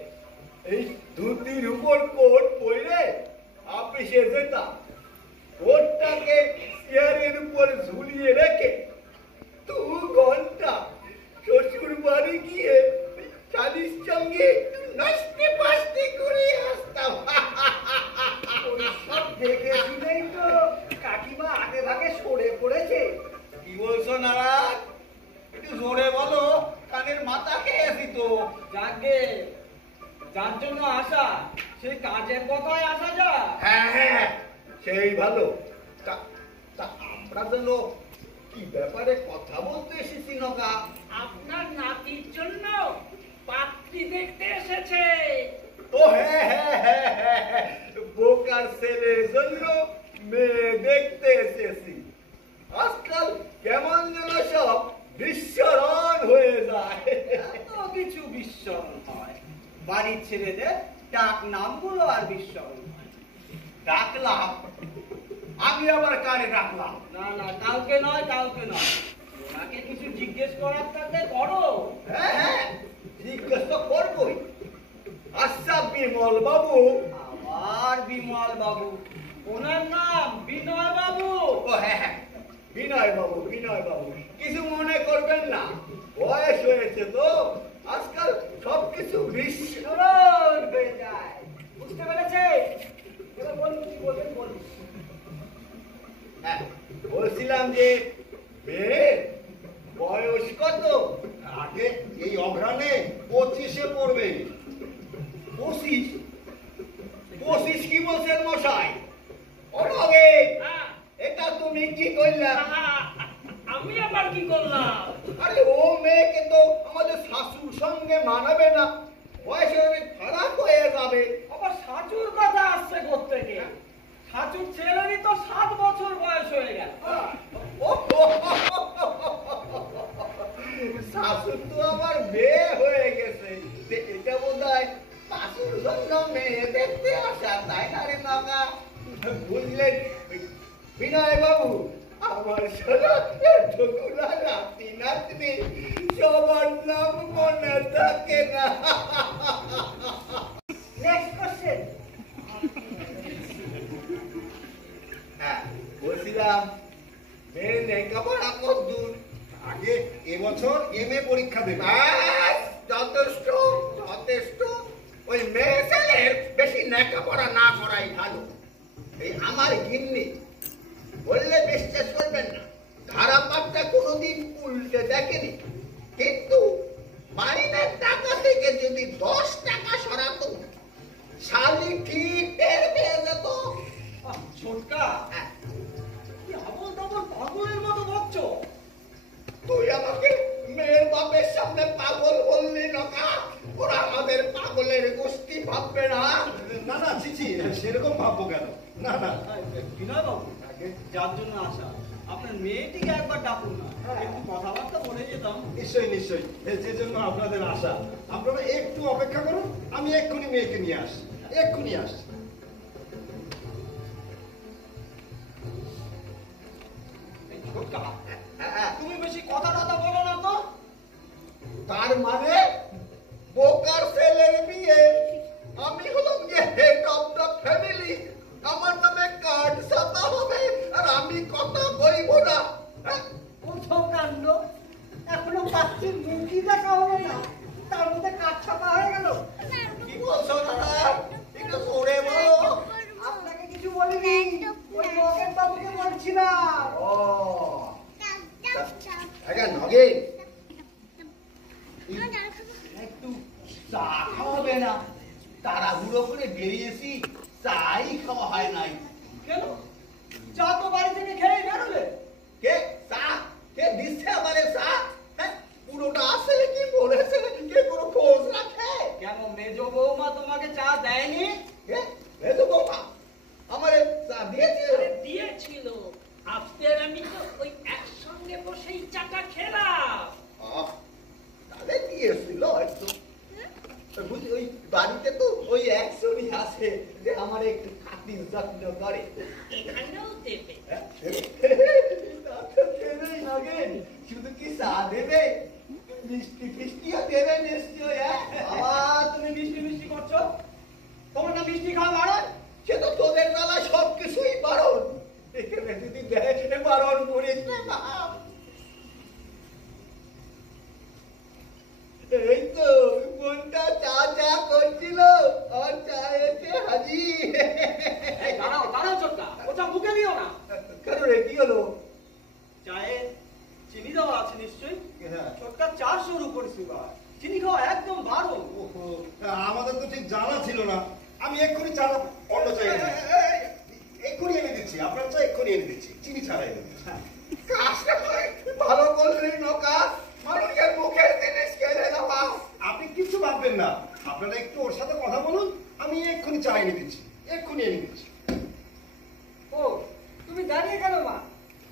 এই ধুতির উপর কোট পরে অফিসে যেতাম, কোটটাকে চেয়ারের উপর ঝুলিয়ে রেখে 2 ঘন্টা শ্বশুর বাড়ি গিয়ে শালির সঙ্গে একটু নাচতে পাস্তে করে আসতাম। সব দেখে শুনেই তো কাকিমা আগে ভাগে সরে পড়েছে। কি বলছো নারায়ণ? একটু জোরে বলো, কানের মাথা খেয়েছি তো। যাকে যার জন্য আসা, সেই কাজের কথায় আসা যায়। হ্যাঁ, সেই ভালো। তা তা আমরা যেন কি ব্যাপারে কথা বলতে এসেছি নগা? আপনার নাতির জন্য পাত্রী দেখতে এসেছে। ও হ্যাঁ, বোকার ছেলের জন্য মেয়ে দেখতে এসেছি। আজকাল কেমন যেন সব বিস্মরণ হয়ে যায়। এত কিছু বিস্মরণ হয়, বাড়ির ছেলেদের ডাক নামগুলো আর বিস্মরণ হয়। ডাকলাম? আমি আবার কারে ডাকলাম? না না, কাউকে নয়, কাউকে নয়। ওনাকে কিছু জিজ্ঞেস করার থাকলে করো। হ্যাঁ, জিজ্ঞেস তো করবই। আচ্ছা বিমল বাবু। আবার বিমল বাবু? ওনার নাম বিনয় বাবু। ও হ্যাঁ, বিনয় বাবু, বিনয় বাবু। কিছু মনে করবেন না, বয়স হয়েছে তো, আজকাল সবকিছু বিস্মরণ হয়ে যায়। বুঝতে পেরেছে? এবার বলুন, কি বলবেন বলুন। হ্যাঁ, বলছিলাম যে মেয়ের বয়স কত? আগে এই অঘ্রাণে 25-এ পড়বে। 25? 25 কি বলছেন মশাই? ও নগেন, হ্যাঁ, এটা তুমি কি করলা? আমি আবার কি করলাম? আরে ও মেয়েকে তো আমাদের শাশুর সঙ্গে মানাবে না, বয়সের অনেক খারাপ হয়ে যাবে। আবার সাচুর কথা আসছে কোত্থেকে? সাচুর ছেলেরই তো 7 বছর বয়স হয়ে গেল। শাশুর তো আমার মেয়ে হয়ে গেছে, এটা বোধ হয় শাশুর জন্য মেয়ে দেখতে আসা, তাই না রে নাগা? বুঝলেন বিনয় বাবু, আমার ছোটগুলা নাতি নাতনি সবার নাম মনে থাকে না। Next question. হ্যাঁ, বলছিলাম মেয়ের লেখাপড়া কতদূর? আগে এবছর MA পরীক্ষা দেবে। ব্যাস, যথেষ্ট যথেষ্ট। ওই মেয়ে ছেলের বেশি লেখাপড়া না করাই ভালো। এই আমার গিন্নি বললে বিশ্বাস করবেন না, ধারাপাতটা কোনোদিন উল্টে দেখেনি, কিন্তু মাইনের টাকা থেকে যদি 10 টাকা সরাতো, শালি ঠিক টের পেয়ে যেত। ছোটকা, হ্যাঁ, কি আবল তাবল পাগলের মতো বকছো? তুই আমাকে মেয়ের বাপের সামনে পাগল বললি না? ওরা আমাদের পাগলের গোষ্ঠী ভাববে না? না না চিচি, সেরকম ভাববো কেন? না না, বিনয় বাবু, যার জন্য আসা, আপনার মেয়েটিকে একবার ডাকুন না, একটু কথাবার্তা বলে যেতাম। নিশ্চয়ই নিশ্চয়ই, যে জন্য আপনাদের আশা। আপনারা একটু অপেক্ষা করুন, আমি এক্ষুনি মেয়েকে নিয়ে আসি, এক্ষুনি আসি। তুমি বেশি কথা টথা বলো না তো। তার মানে বোকার ছেলের বিয়ে, আমি হলাম যে হেড অফ দ্য ফ্যামিলি, আমার নামে কার্ড ছাপা হবে আর আমি কথা বলবো না? প্রথম কাণ্ড, এখনো পাচ্ছির মুখই দেখা হবে না, তার মধ্যে কাঠ ছাপা হয়ে গেল। কি বলছো দাদা, একটু সরে বলো। আপনাকে কিছু বলিনি, ওই নগেন বাবুকে বলছিলাম। ও আচ্ছা, নগেন একটু চা খাওয়াবে না? তাড়াহুড়ো করে বেরিয়েছি, চাই খাওয়া হয় নাই। কেন? চা তো বাড়ি থেকে খেয়ে বেরোলে। কে চা? কে দিচ্ছে আমারে চা? হ্যাঁ, পুরোটা আছে কি বলেছে? কে কোনো খোঁজ রাখে? কেন মেজো বৌমা তোমাকে চা দেয়নি? কে মেজো বৌমা আমারে চা দিয়েছিল? দিয়েছিল, আপনার আমি তো ওই একসঙ্গে বসেই চাটা খেলাম। তাহলে দিয়েছিল হয়তো। বুঝি ওই বাড়িতে তো ওই একজনই আছে যে আমার একটু খাতির যত্ন করে। এখানেও দেবে। শুধু কি চা দেবে, মিষ্টি ফিষ্টিও দেবে নিশ্চয়। তুমি মিষ্টি মিষ্টি করছো, তোমার না মিষ্টি খাওয়া বারণ? সে তো তোদের বেলায় সবকিছুই বারণ, এখানে যদি দেয় বারণ করিস না। এই তো বোনটা চা চা করছিল, আর চা এসে হাজির। দাঁড়াও দাঁড়াও চোটকা, ওটা মুখে দিও না। কেন রে, কি হলো? চায়ে চিনি দেওয়া আছে নিশ্চয়ই? হ্যাঁ। চোটকা চা শুরু করেছি, চিনি খাওয়া একদম বারণ। ওহো, আমাদের তো ঠিক জানা ছিল না। আমি এক্ষুনি চা অন্য চাই, এক্ষুনি এনে দিচ্ছি। আপনার চা এক্ষুনি এনে দিচ্ছি, চিনি ছাড়া এনে দিচ্ছি। কাজটা ভালো করলেন নৌকা, মানুষের মুখের জিনিস কেড়ে নেওয়া। আপনি কিছু ভাববেন না, আপনারা একটু ওর সাথে কথা বলুন, আমি এক্ষুনি চা এনে দিচ্ছি, এক্ষুনি এনে দিচ্ছি। ও তুমি দাঁড়িয়ে গেল মা,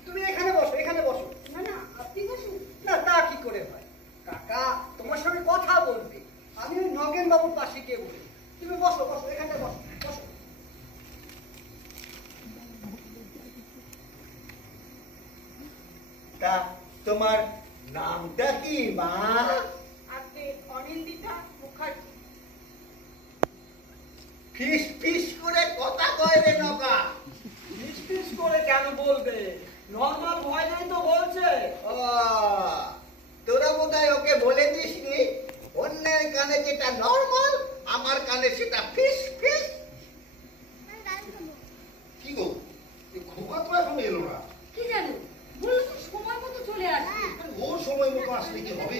তুমি এখানে বসো, এখানে বসো। না না, আপনি বসুন। না তা কি করে হয়, কাকা তোমার সঙ্গে কথা বলবে, আমি ওই নগেন বাবুর পাশে গিয়ে বলি। তুমি বসো বসো, এখানে বসো বসো। তা তোমার নামটা কি মা? আপনি অনিন্দিতা মুখার্জি। ফিস ফিস করে কথা কয় রে নৌকা। ফিস ফিস করে কেন বলবে, নর্মাল ভয়েসেই তো বলছে। ও, তোরা বোধহয় ওকে বলে দিসনি অন্যের কানে যেটা নরমাল, আমার কানে সেটা ফিস ফিস। কি গো, এই খোকা তো এখন এলো না। কি জানো, বললো তো সময় মতো চলে আসবে। ওর সময় মতো আসলে কি হবে?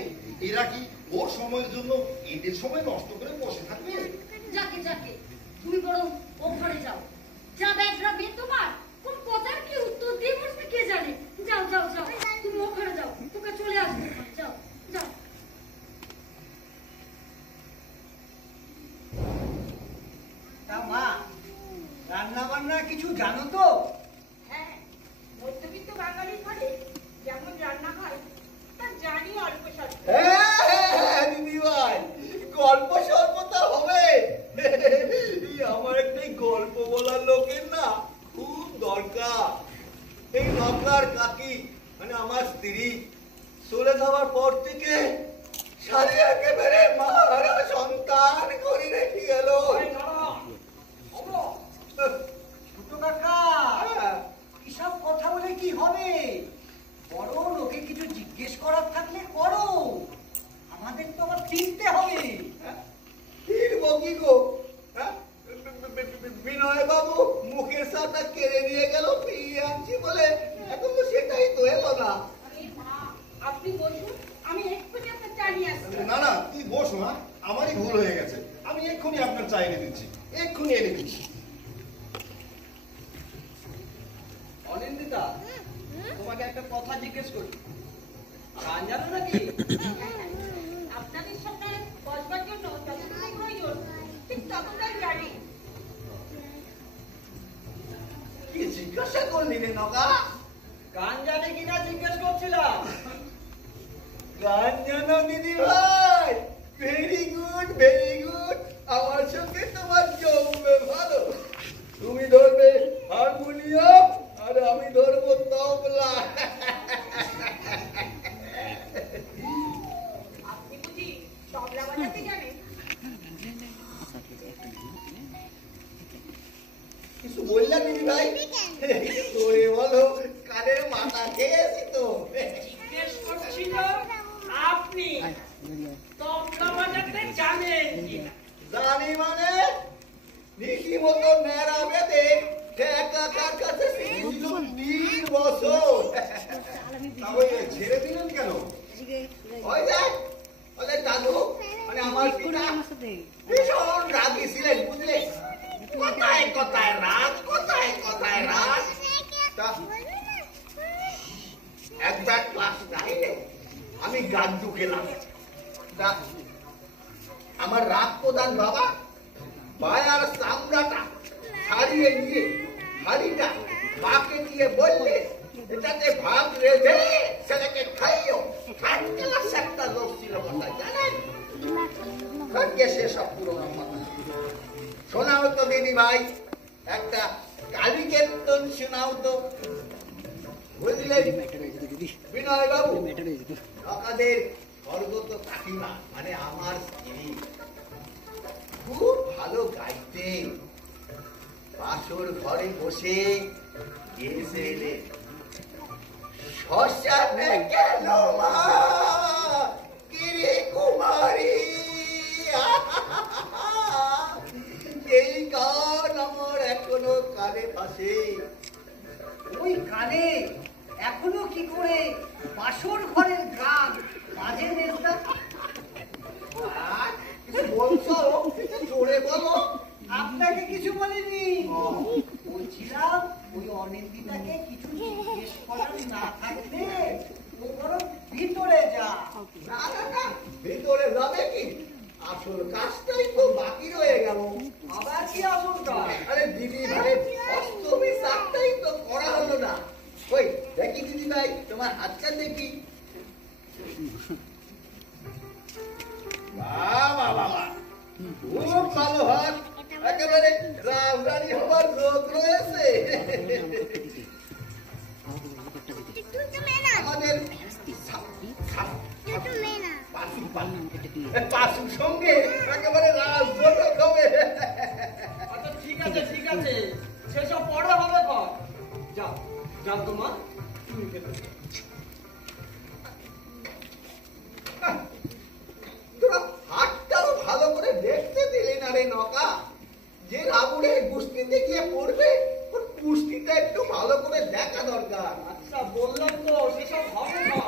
এরা কি ওর সময়ের জন্য এদের সময় নষ্ট করে বসে থাকবে? যাকে যাকে, তুমি বরং ও ঘরে যাও। যা ব্যাগরা মেয়ে তোমার, কোন কথার কি উত্তর দিয়ে বসবে কে জানে। যাও যাও যাও, তুমি ও ঘরে যাও, তোকে চলে আসবে। যাও যাও। তা মা, রান্না বান্না কিছু জানো তো? হ্যাঁ, মধ্যবিত্ত বাঙালির ঘরে যেমন রান্না হয় তা জানি অল্প স্বল্প। হ্যাঁ দিদি ভাই, গল্প স্বল্পতা হবে। আমার একটা গল্প বলার লোকের না খুব দরকার। এই নকলার কাকি মানে আমার স্ত্রী চলে যাওয়ার পর থেকে সাথে একেবারে মারা সন্তান করে রেখে গেল। ছোট কাকা, এসব কথা বলে কি হবে? বড় লোকে কিছু জিজ্ঞেস করার থাকলে করো, আমাদের তো আবার ফিরতে হবে। ফিরবো কি গো? বিনয় বাবু মুখের সাথে কেড়ে নিয়ে গেল, ফিরিয়ে আনছি বলে এখন তো সেটাই তো এলো না। আরে মা, আপনি বসুন, আমি এক্ষুনি আপনার চা নিয়ে আসছি। না না, তুই বস মা, আমারই ভুল হয়ে গেছে। আমি এক্ষুনি আপনার চা এনে দিচ্ছি, এক্ষুনি এনে দিচ্ছি। অনিন্দিতা, তোমাকে একটা কথা জিজ্ঞেস করি, গান জানো নাকি? আপনাদের সাথে বসবার জন্য যতটুকু প্রয়োজন ঠিক ততটাই জানি। জিজ্ঞাসা করলি রে নগা? গান জানে কিনা জিজ্ঞেস করছিলাম। গান জানো দিদি ভাই? Very good, very good. আমার সঙ্গে তোমার জমবে ভালো। তুমি ধরবে হারমোনিয়াম আর আমি ধরবো তবলা। আপনি বুঝি তবলা বাজাতে জানেন? কিছু বললাম দিদি ভাই? তোরে বলো, কানের মাথা খেয়েছি তো। জিজ্ঞেস করছিল আপনি তবলা বাজাতে জানেন কিনা। জানি মানে রীতিমতো ন্যাড়া বেঁধে ঠেকাকার কাছে শিখেছিল 3 বছর। তাহলে ছেড়ে দিলেন কেন? ওই দেখ, ওদের দাদু মানে আমার পিতা ভীষণ রাগী ছিলেন বুঝলে। কথায় কথায় রাগ, কথায় কথায় রাগ। তা একবার ক্লাস 9-এ আমি গাড্ডু খেলাম। তা আমার রাগ প্রধান বাবা পায়ার চামড়াটা ছাড়িয়ে নিয়ে হাড়িটা মাকে দিয়ে বললে, এটাতে ভাগ রেঁধে ছেলেকে খাইও। থার্ড ক্লাস একটা লোক ছিল কথা জানেন। ভাগ্যে সেসব পুরোনো কথা। শোনাও তো দিদি ভাই, একটা কালী কীর্তন শোনাও তো। বুঝলেন বিনয় বাবু, আপনাদের স্বর্গত কাকিমা মানে আমার স্ত্রী খুব ভালো গাইতে। বাসর ঘরে বসে গেয়েছিলে, শ্মশানে কেন মা গিরি কুমারী। এই গান আমার এখনো কানে ভাসে। ওই গানে এখনো কি করে বাসর ঘরের গান বাজে মেজদা? কিছু বলছো? জোরে বলো। আপনাকে কিছু বলিনি। বলছিলাম ওই অনিন্দিতাকে কিছু জিজ্ঞেস করার না থাকলে ও বরং ভিতরে যা। না না না, ভিতরে যাবে কি? আসল কাজটাই তো বাকি রয়ে গেল। আবার কি আসল কাজ? আরে দিদি ভাই, অষ্টমী চারটাই তো করা হলো না। ওই দেখি দিদি ভাই, তোমার হাতটা দেখি। বাবা বাবা, খুব ভালো হাত। একেবারে রাজধানী হবার রোগ রয়েছে। আমাদের পাশুর সঙ্গে একেবারে রাজযোগ হবে। আচ্ছা ঠিক আছে ঠিক আছে, সেসব পরে হবে কর। যাও যাও তোমার, তুমি খেতে যাও। তোরা হাতটাও ভালো করে দেখতে দিলি না রে নকা। যে রাবুড়ে কুস্তিতে গিয়ে পড়বে, ওর কুস্তিটা একটু ভালো করে দেখা দরকার। আচ্ছা বললাম তো সেসব হবে না।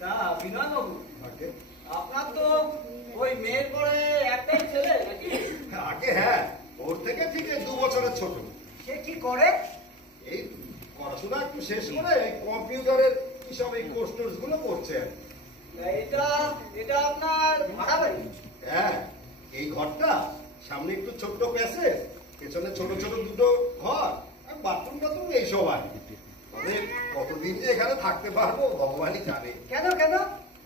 তা বিনয় বাবু, আপনার তো ওই মেয়ের পরে একটাই ছেলে নাকি? আগে হ্যাঁ, ওর থেকে ঠিক 2 বছরের ছোট। সে কি করে? এই পড়াশোনা একটু শেষ করে কম্পিউটারের কি সব এই কোর্স টোর্স গুলো করছে। এটা এটা আপনার ভাড়া বাড়ি? হ্যাঁ, এই ঘরটা সামনে একটু ছোট্ট প্যাসেজ, পেছনে ছোট ছোট দুটো ঘর আর বাথরুম টাথরুম এইসব আর কি। তবে কতদিন যে এখানে থাকতে পারবো ভগবানই জানে। কেন কেন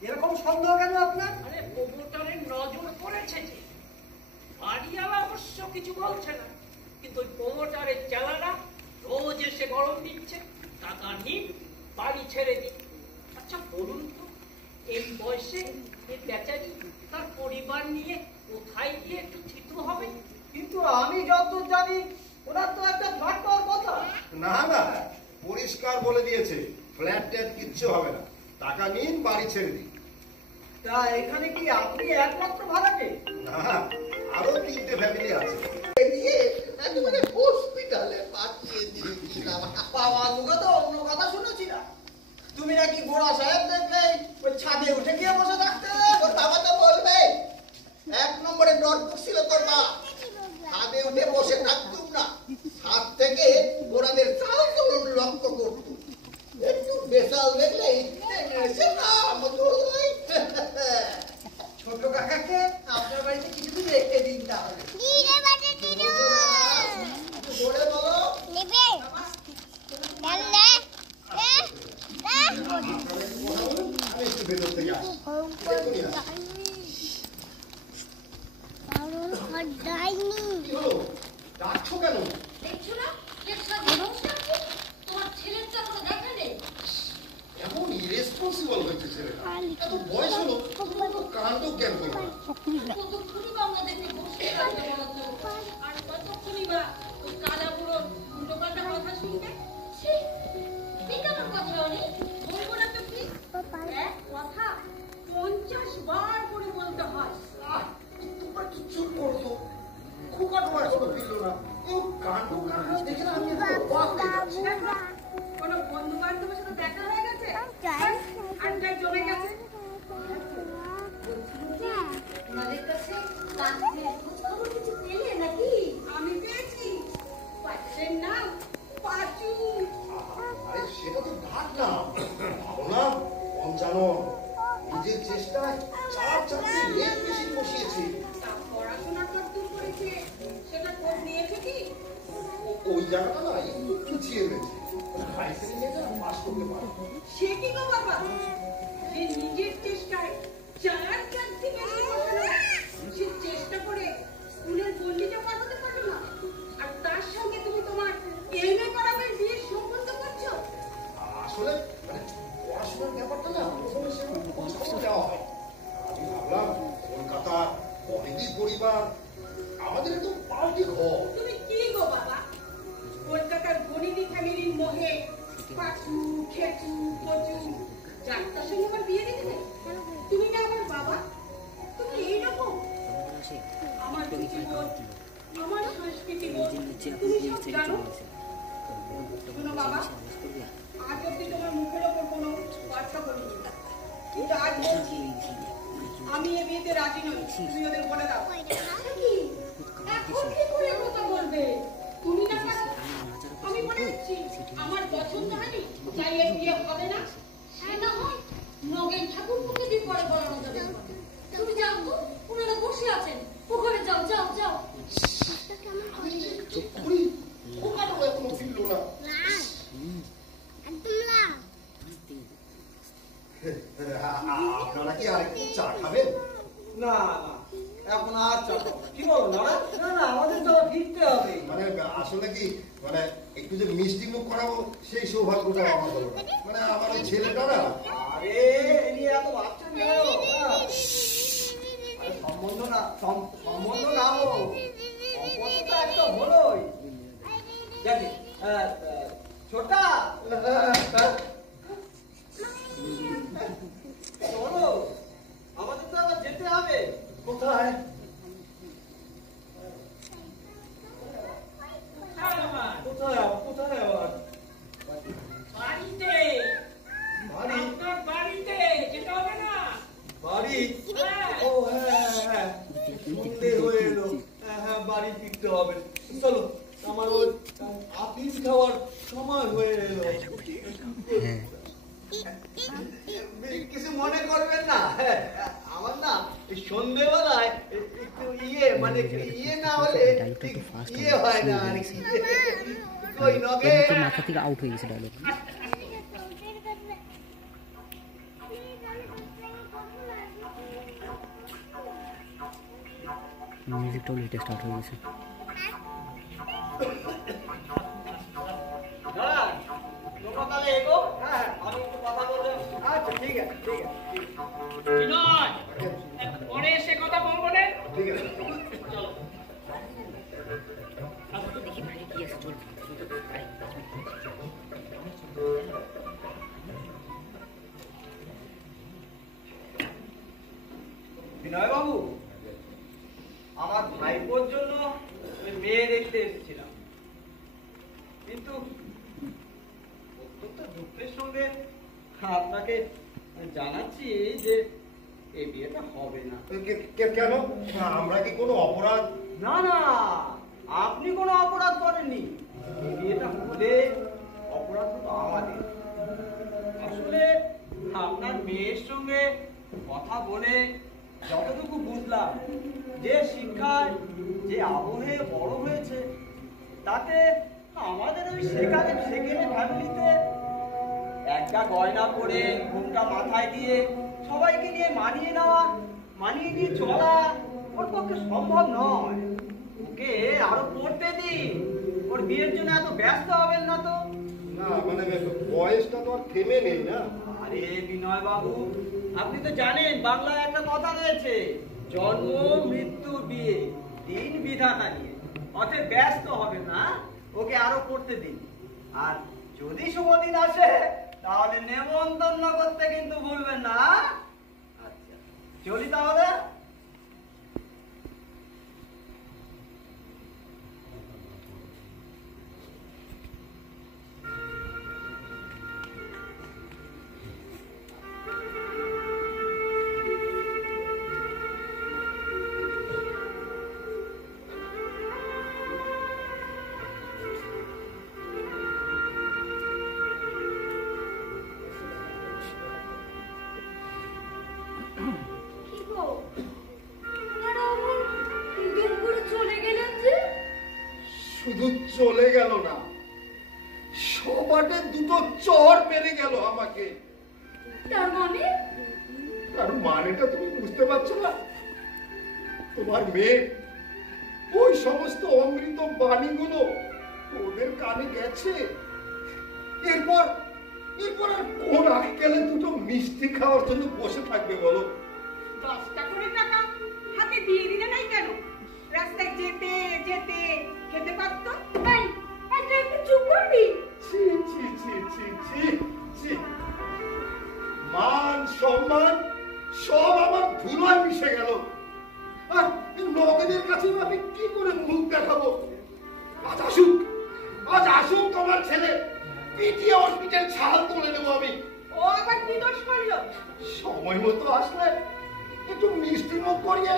এরকম সন্দেহ কেন আপনার? আরে প্রমোটারের নজর পড়েছে যে। বাড়িওয়ালা অবশ্য কিছু বলছে না, কিন্তু ওই প্রমোটারের চালারা রোজ এসে গরম দিচ্ছে, টাকা নিন বাড়ি ছেড়ে দিন। আচ্ছা বলুন তো, এই বয়সে এই বেচারি তার পরিবার নিয়ে কোথায় গিয়ে একটু থিতু হবে? কিন্তু আমি যতদূর জানি ওনার তো একটা ফ্ল্যাট পাওয়ার কথা। না না, পরিষ্কার বলে দিয়েছে ফ্ল্যাট ট্যাট কিচ্ছু হবে না, টাকা নিন বাড়ি ছেড়ে দিন। তা এখানে কি আপনি একমাত্র ভাড়াটে? না, আরো 3টে ফ্যামিলি আছে। দিয়ে একেবারে হসপিটালে পাঠিয়ে দিয়েছিলাম। বাবা তোকে তো অন্য কথা শুনেছি না। তুমি নাকি গোড়া সাহেব দেখলে ওই ছাদে উঠে গিয়ে বসে থাকতে। তোর বাবা তো বলবে 1 নম্বরে ডট ছিল তোর মা। ছাদে উঠে বসে থাকতুম না, ছাদ থেকে ওরাদের চাল চলন লক্ষ্য করতুম। একটু বেসাল দেখলেই এসে না মতো ছোট কাকাকে আপনার বাড়িতে কিছুদিন রেখে দিন তাহলে। বলে বলো কি হলো, ডাকছো কেন? দেখছো না তোমার ছেলের তো কোনো দেখা নেই। এমন ইরেসপন্সিবল হয়েছে ছেলেটা, এত বয়স হলো কাণ্ড জ্ঞান করবো না। কতক্ষণই বা আমাদেরকে বসে থাকবে বলতো, আর কতক্ষণই বা ওই কালা বুড়োর উল্টো পাল্টা কথা শুনবে। কেমন কথা অনেক বলবো না তো কি, এক কথা 50 বার করে বলতে হয়। তোমরা কি চুপ করছো? খোকার বয়স হলো ফিরলো না, কেউ কাণ্ড কাণ্ড দেখে না আমি অবাক হয়ে যাচ্ছি। কোনো বন্ধু বান্ধবের সাথে দেখা হয়ে গেছে, আড্ডায় জমে গেছে। তোমাদের কাছে খোঁজ খবর কিছু পেলে নাকি? আমি পেয়েছি, পাচ্ছেন না পাচু। আরে সেটা তো ডাক না, ভালো না জানো, নিজের চেষ্টায় 4 লেগ মেশিন বসিয়েছে। পড়াশোনা করতে করেছে, সেটা খোঁজ নিয়েছে কি? ওই জায়গাটা না একটু পিছিয়ে রয়েছে, হাই সেকেন্ডারিটা পাস করতে পারে। সে কি গো বাবা, সে নিজের চেষ্টায় 4 থেকে সে চেষ্টা করে স্কুলের গণ্ডিটা পাঠাতে পারলো না, আর তার সঙ্গে তুমি তোমার এমএ করাবের বিয়ের সম্বন্ধ করছো। আসলে মানে পড়াশোনার ব্যাপারটা না প্রথমে সেরকম খোঁজ খবর দেওয়া হয়। আমি ভাবলাম কলকাতা অনেকই পরিবার, আমাদের তো পার্টি ঘর। তুমি কি গো বাবা, কলকাতার গণিনী ফ্যামিলির মোহে পাচু খেচু কচু যাত্রার সঙ্গে আমার বিয়ে দিতে নেই? তুমি না আমার বাবা, তুমি এইরকম। আমার রুচিবোধ, আমার সংস্কৃতি বোধ তুমি সব জানো। শোনো বাবা, আজ অব্দি তোমার মুখের ওপর কোনো বার্তা বলিনি, কিন্তু আজ বলছি আমি এ বিয়েতে রাজি নই। তুমি ওদের বলে দাও। এখন কি করে কথা বলবে? তুমি না পারো, আমি বলে দিচ্ছি আমার পছন্দ হয়নি, তাই এই বিয়ে হবে না। সে না হয় নগেন ঠাকুরকে দিয়ে পরে বলানো যাবে। তুমি যাও তো, ওনারা বসে আছেন, ওখানে যাও যাও যাও। চুপ করি, খোকার এখনো ফিরলো না। আপনারা কি আরেকটু চা খাবেন? না না, এখন আর চল। কি বলো না? না না, আমাদের তো ফিরতে হবে। মানে আসলে কি মানে একটু যে মিষ্টি মুখ করাবো সেই সৌভাগ্যটা আমার হলো না। মানে আমার ওই ছেলেটা না, আরে এনি এত বাচ্চা কেন? সম্বন্ধ না সম্বন্ধ না হোক, সম্পর্কটা একটা হলোই। দেখি ছোটা চলো, আমাদের তো আবার যেতে হবে। কোথায়? কোথায় আবার? বাড়িতে। বাড়ি? আপনার বাড়িতে যেতে হবে না? বাড়ি? হ্যাঁ। ও হ্যাঁ হ্যাঁ, সন্ধে হয়ে এলো। হ্যাঁ হ্যাঁ, বাড়ি ফিরতে হবে। চলো, আমার ওই আপিস খাওয়ার সময় হয়ে এলো। কিছু মনে করবেন না, আমার না সন্ধ্যেবেলায় একটু মানে না হলে হয় না আর কি। কই নগে মাথা থেকে আউট হয়ে গেছে ডায়লগ। মিউজিকটাও লেটেস্ট আউট হয়ে গেছে। তোমরা তাহলে এগো। হ্যাঁ, আমি একটু কথা বলতে। আচ্ছা ঠিক আছে ঠিক আছে। বিনয়, পরে এসে কথা বলবো না। ঠিক আছে, চলো। দেখি বাইরে কি আছে, চল। বিনয় বাবু, আমার ভাইপোর জন্য মেয়ে দেখতে এসেছিলাম, কিন্তু অত্যন্ত দুঃখের সঙ্গে আপনাকে জানাচ্ছি যে এই বিয়েটা হবে না। কেন? আমরা কি কোনো অপরাধ? না না, আপনি কোনো অপরাধ করেননি। এই বিয়েটা হলে অপরাধ তো আমাদের। আসলে আপনার মেয়ের সঙ্গে কথা বলে যতটুকু বুঝলাম, যে শিক্ষায় যে আবহে বড় হয়েছে, তাতে আমাদের ওই সেখানে ফ্যামিলিতে একটা গয়না পরে ঘুমটা মাথায় দিয়ে সবাইকে নিয়ে মানিয়ে নিয়ে চলা ওর পক্ষে সম্ভব নয়। আরো পড়তে দিন, ওর বিয়ের জন্য এত ব্যস্ত হবেন না তো। না মানে বয়সটা তো আর থেমে নেই না। আরে বিনয় বাবু, আপনি তো জানেন বাংলায় একটা কথা রয়েছে, জন্ম মৃত্যু বিয়ে দিন বিধাতা নিয়ে। অতএব ব্যস্ত হবেন না, ওকে আরো পড়তে দিন। আর যদি শুভ দিন আসে তাহলে নেমন্তন্ন করতে কিন্তু ভুলবেন না। আচ্ছা চলি তাহলে। শুধু চলে গেল না, সবাটে দুটো চর মেরে গেল আমাকে। তার মানে? তার মানেটা তুমি বুঝতে পারছো না? তোমার মেয়ে ওই সমস্ত অমৃত বাণীগুলো ওদের কানে গেছে। এরপর আর কোন আক্কেলে দুটো মিষ্টি খাওয়ার জন্য বসে থাকবে বলো? 10টা করে টাকা হাতে দিয়ে দিলে নাই কেন? রাস্তায় যেতে যেতে খেতে পারতো। তুই একটু চুপ করবি? ছি ছি ছি ছি ছি ছি, মান সম্মান সব আমার ধুলোয় মিশে গেল। আর নগদের কাছে আমি কি করে মুখ দেখাবো? আজ আসুক তোমার ছেলে, পিটিয়ে হসপিটাল ছাল তুলে দেবো আমি। ও আবার কি দোষ করলো? সময় মতো আসলে একটু মিষ্টি মুখ করিয়ে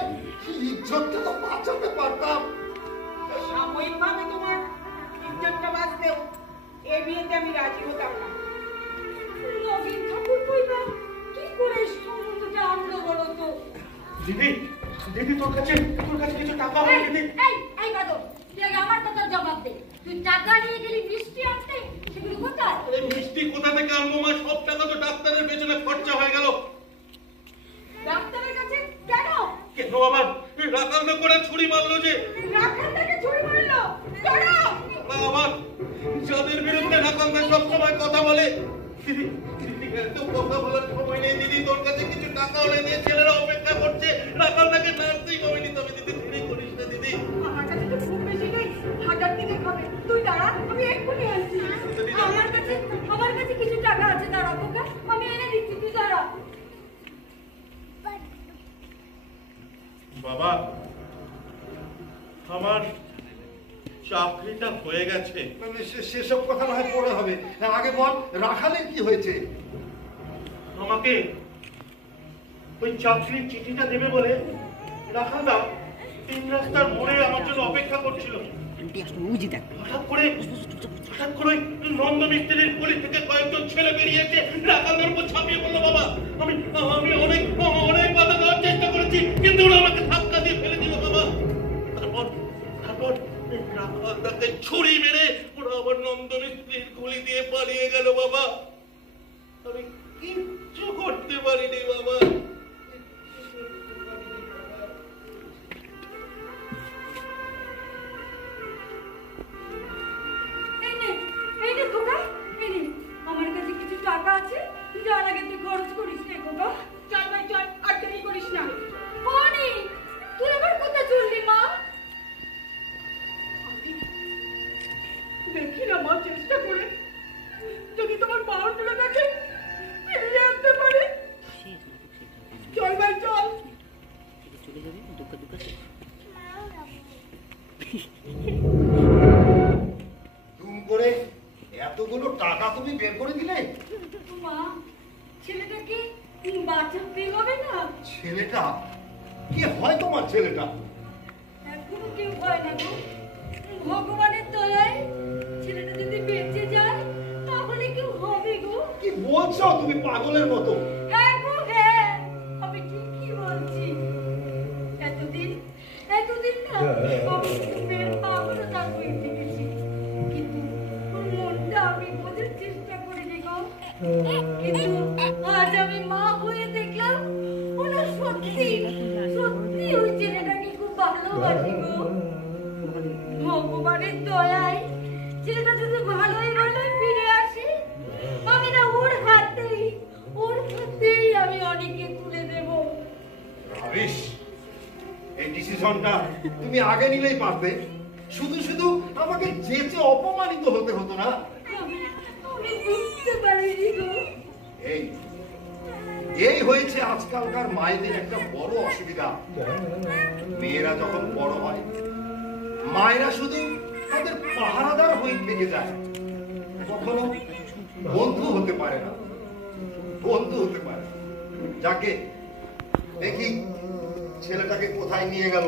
ইজ্জতটা তো বাঁচাতে পারতাম। সাময়িকভাবে তোমার ইজ্জতটা বাঁচতেও এই বিয়েতে আমি রাজি হতাম না। নবীন ঠাকুর কইবা কি করে সমস্তটা আনলো বলো তো? দিদি দিদি তোর কাছে কিছু টাকা হবে দিদি? এই বাদল, তুই আগে আমার কথা জবাব দে। তুই টাকা নিয়ে গেলি মিষ্টি আনতে, সেগুলো কোথায়? এই মিষ্টি কোথা থেকে আনবো মা? সব টাকা তো ডাক্তারের পেছনে খরচা হয়ে গেল। ডাক্তারের কাছে কেন? কেন আবার রাখালটা করে ছুরি মারলো যে? রাখালটাকে ছুরি মারলো? কেন? আবার যাদের বিরুদ্ধে রাখালটা সবসময় কথা বলে। দিদি দিদি এত কথা বলার সময় নেই দিদি, তোর কাছে কিছু টাকা হলে দিয়ে ছেলেরা অপেক্ষা করছে। রাখালটাকে নাচতেই হবে নি, তবে দিদি দেরি করিস না দিদি। আমার কাছে তো খুব বেশি নেই, 1000 দিলে হবে। তুই দাঁড়া, আমি এক্ষুনি আসছি। আমার কাছে কিছু টাকা আছে, দাঁড়া খোকা, আমি এনে দিচ্ছি, তুই দাঁড়া। বাবা আমার চাকরিটা হয়ে গেছে। সেসব কথা না হয় পরে হবে, আগে বল রাখালের কি হয়েছে? আমাকে ওই চাকরির চিঠিটা দেবে বলে রাখালদা 3 রাস্তার মোড়ে আমার জন্য অপেক্ষা করছিল। হঠাৎ করে ওই নন্দ মিস্ত্রির গলি থেকে কয়েকজন ছেলে বেরিয়েছে, রাখালদার উপর ঝাঁপিয়ে পড়লো। বাবা আমি অনেক বাধা দেওয়ার চেষ্টা করেছি, কিন্তু ওরা আমাকে ধাক্কা দিয়ে ফেলে দিল বাবা। তারপর রাখালদাকে ছুরি মেরে ওরা আবার নন্দ মিস্ত্রির গলি দিয়ে পালিয়ে গেল বাবা। আমি কিচ্ছু করতে পারিনি বাবা। আমার কাছে কিছু টাকা আছে, যার আগে তুই খরচ করিস রে খোকা। চল ভাই চল, আর দেরি করিস না। বনি, তুই আবার কোথায় চললি মা? দেখি না মা, চেষ্টা করে যদি তোমার বাউন্ডারিটাকে ফিরিয়ে আনতে পারি। চল ভাই চল। দুম করে এতগুলো টাকা তুমি বের করে দিলে? মা, ছেলেটা কি বাঁচাতে হবে না? ছেলেটা কি হয় তোমার? ছেলেটা এখনো কেউ হয় না গো। ভগবানের দয়ায় ছেলেটা যদি বেঁচে যায় তাহলে কেউ হবে গো। কি বলছো তুমি পাগলের মতো? হ্যাঁ গো হ্যাঁ, আমি ঠিকই বলছি। এতদিন না আমি মেয়ের পাগলতা হয়ে থেকেছি, কিন্তু মনটা আমি বোঝার চেষ্টা করিনি গো। কিন্তু আজ আমি মা হয়ে দেখলাম ওরা সত্যি ওই ছেলেটাকে খুব ভালোবাসি গো। ভগবানের দয়ায় ছেলেটা যদি ভালোই ভালোই ফিরে আসে, আমি না ওর হাতেই আমি অনেককে তুলে দেব। রাবিশ, এই ডিসিশনটা তুমি আগে নিলেই পারতে। শুধু শুধু আমাকে যেচে অপমানিত হতে হতো না। আমি বুঝতে পারিনি গো। এই হয়েছে আজকালকার মায়েদের একটা বড় অসুবিধা। মেয়েরা যখন বড় হয়, মায়েরা শুধু তাদের পাহারাদার হয়ে থেকে যায়, কখনো বন্ধু হতে পারে না। বন্ধু হতে পারে যাকে দেখি ছেলেটাকে কোথায় নিয়ে গেল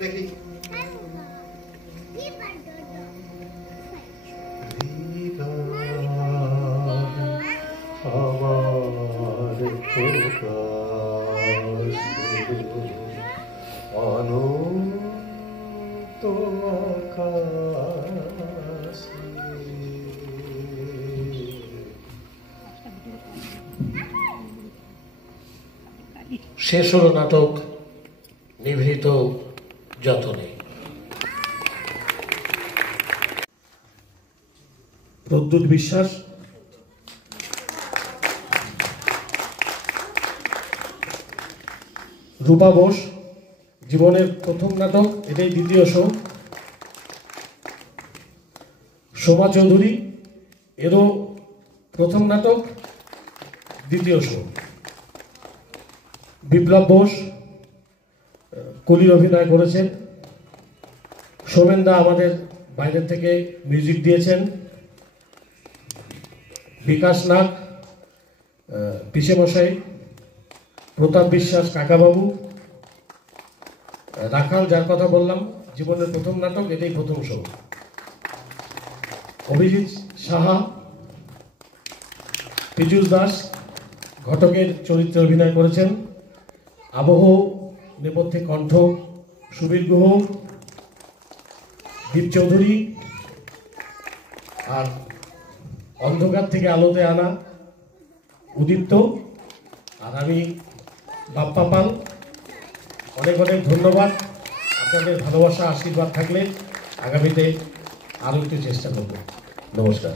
দেখি। শেষ হলো নাটক নিভৃত যতনে। প্রদ্যুৎ বিশ্বাস, রূপা বোস, জীবনের প্রথম নাটক, এটাই দ্বিতীয় শো। শোভা চৌধুরী, এরও প্রথম নাটক, দ্বিতীয় শো। বিপ্লব বোস কলির অভিনয় করেছেন। সোমেনদা আমাদের বাইরের থেকে মিউজিক দিয়েছেন। বিকাশ নাগ, পিসেমশাই, প্রতাপ বিশ্বাস কাকাবাবু, রাখাল যার কথা বললাম, জীবনের প্রথম নাটক, এটাই প্রথম শো। অভিজিৎ সাহা, পীযূষ দাস ঘটকের চরিত্রে অভিনয় করেছেন। আবহ নেপথ্যে কণ্ঠ সুবীর গুহ, দীপ চৌধুরী, আর অন্ধকার থেকে আলোতে আনা উদীপ্ত, আর আমি বাপ্পা পাল। অনেক অনেক ধন্যবাদ। আপনাদের ভালোবাসা আশীর্বাদ থাকলে আগামীতে আরও একটু চেষ্টা করব। নমস্কার।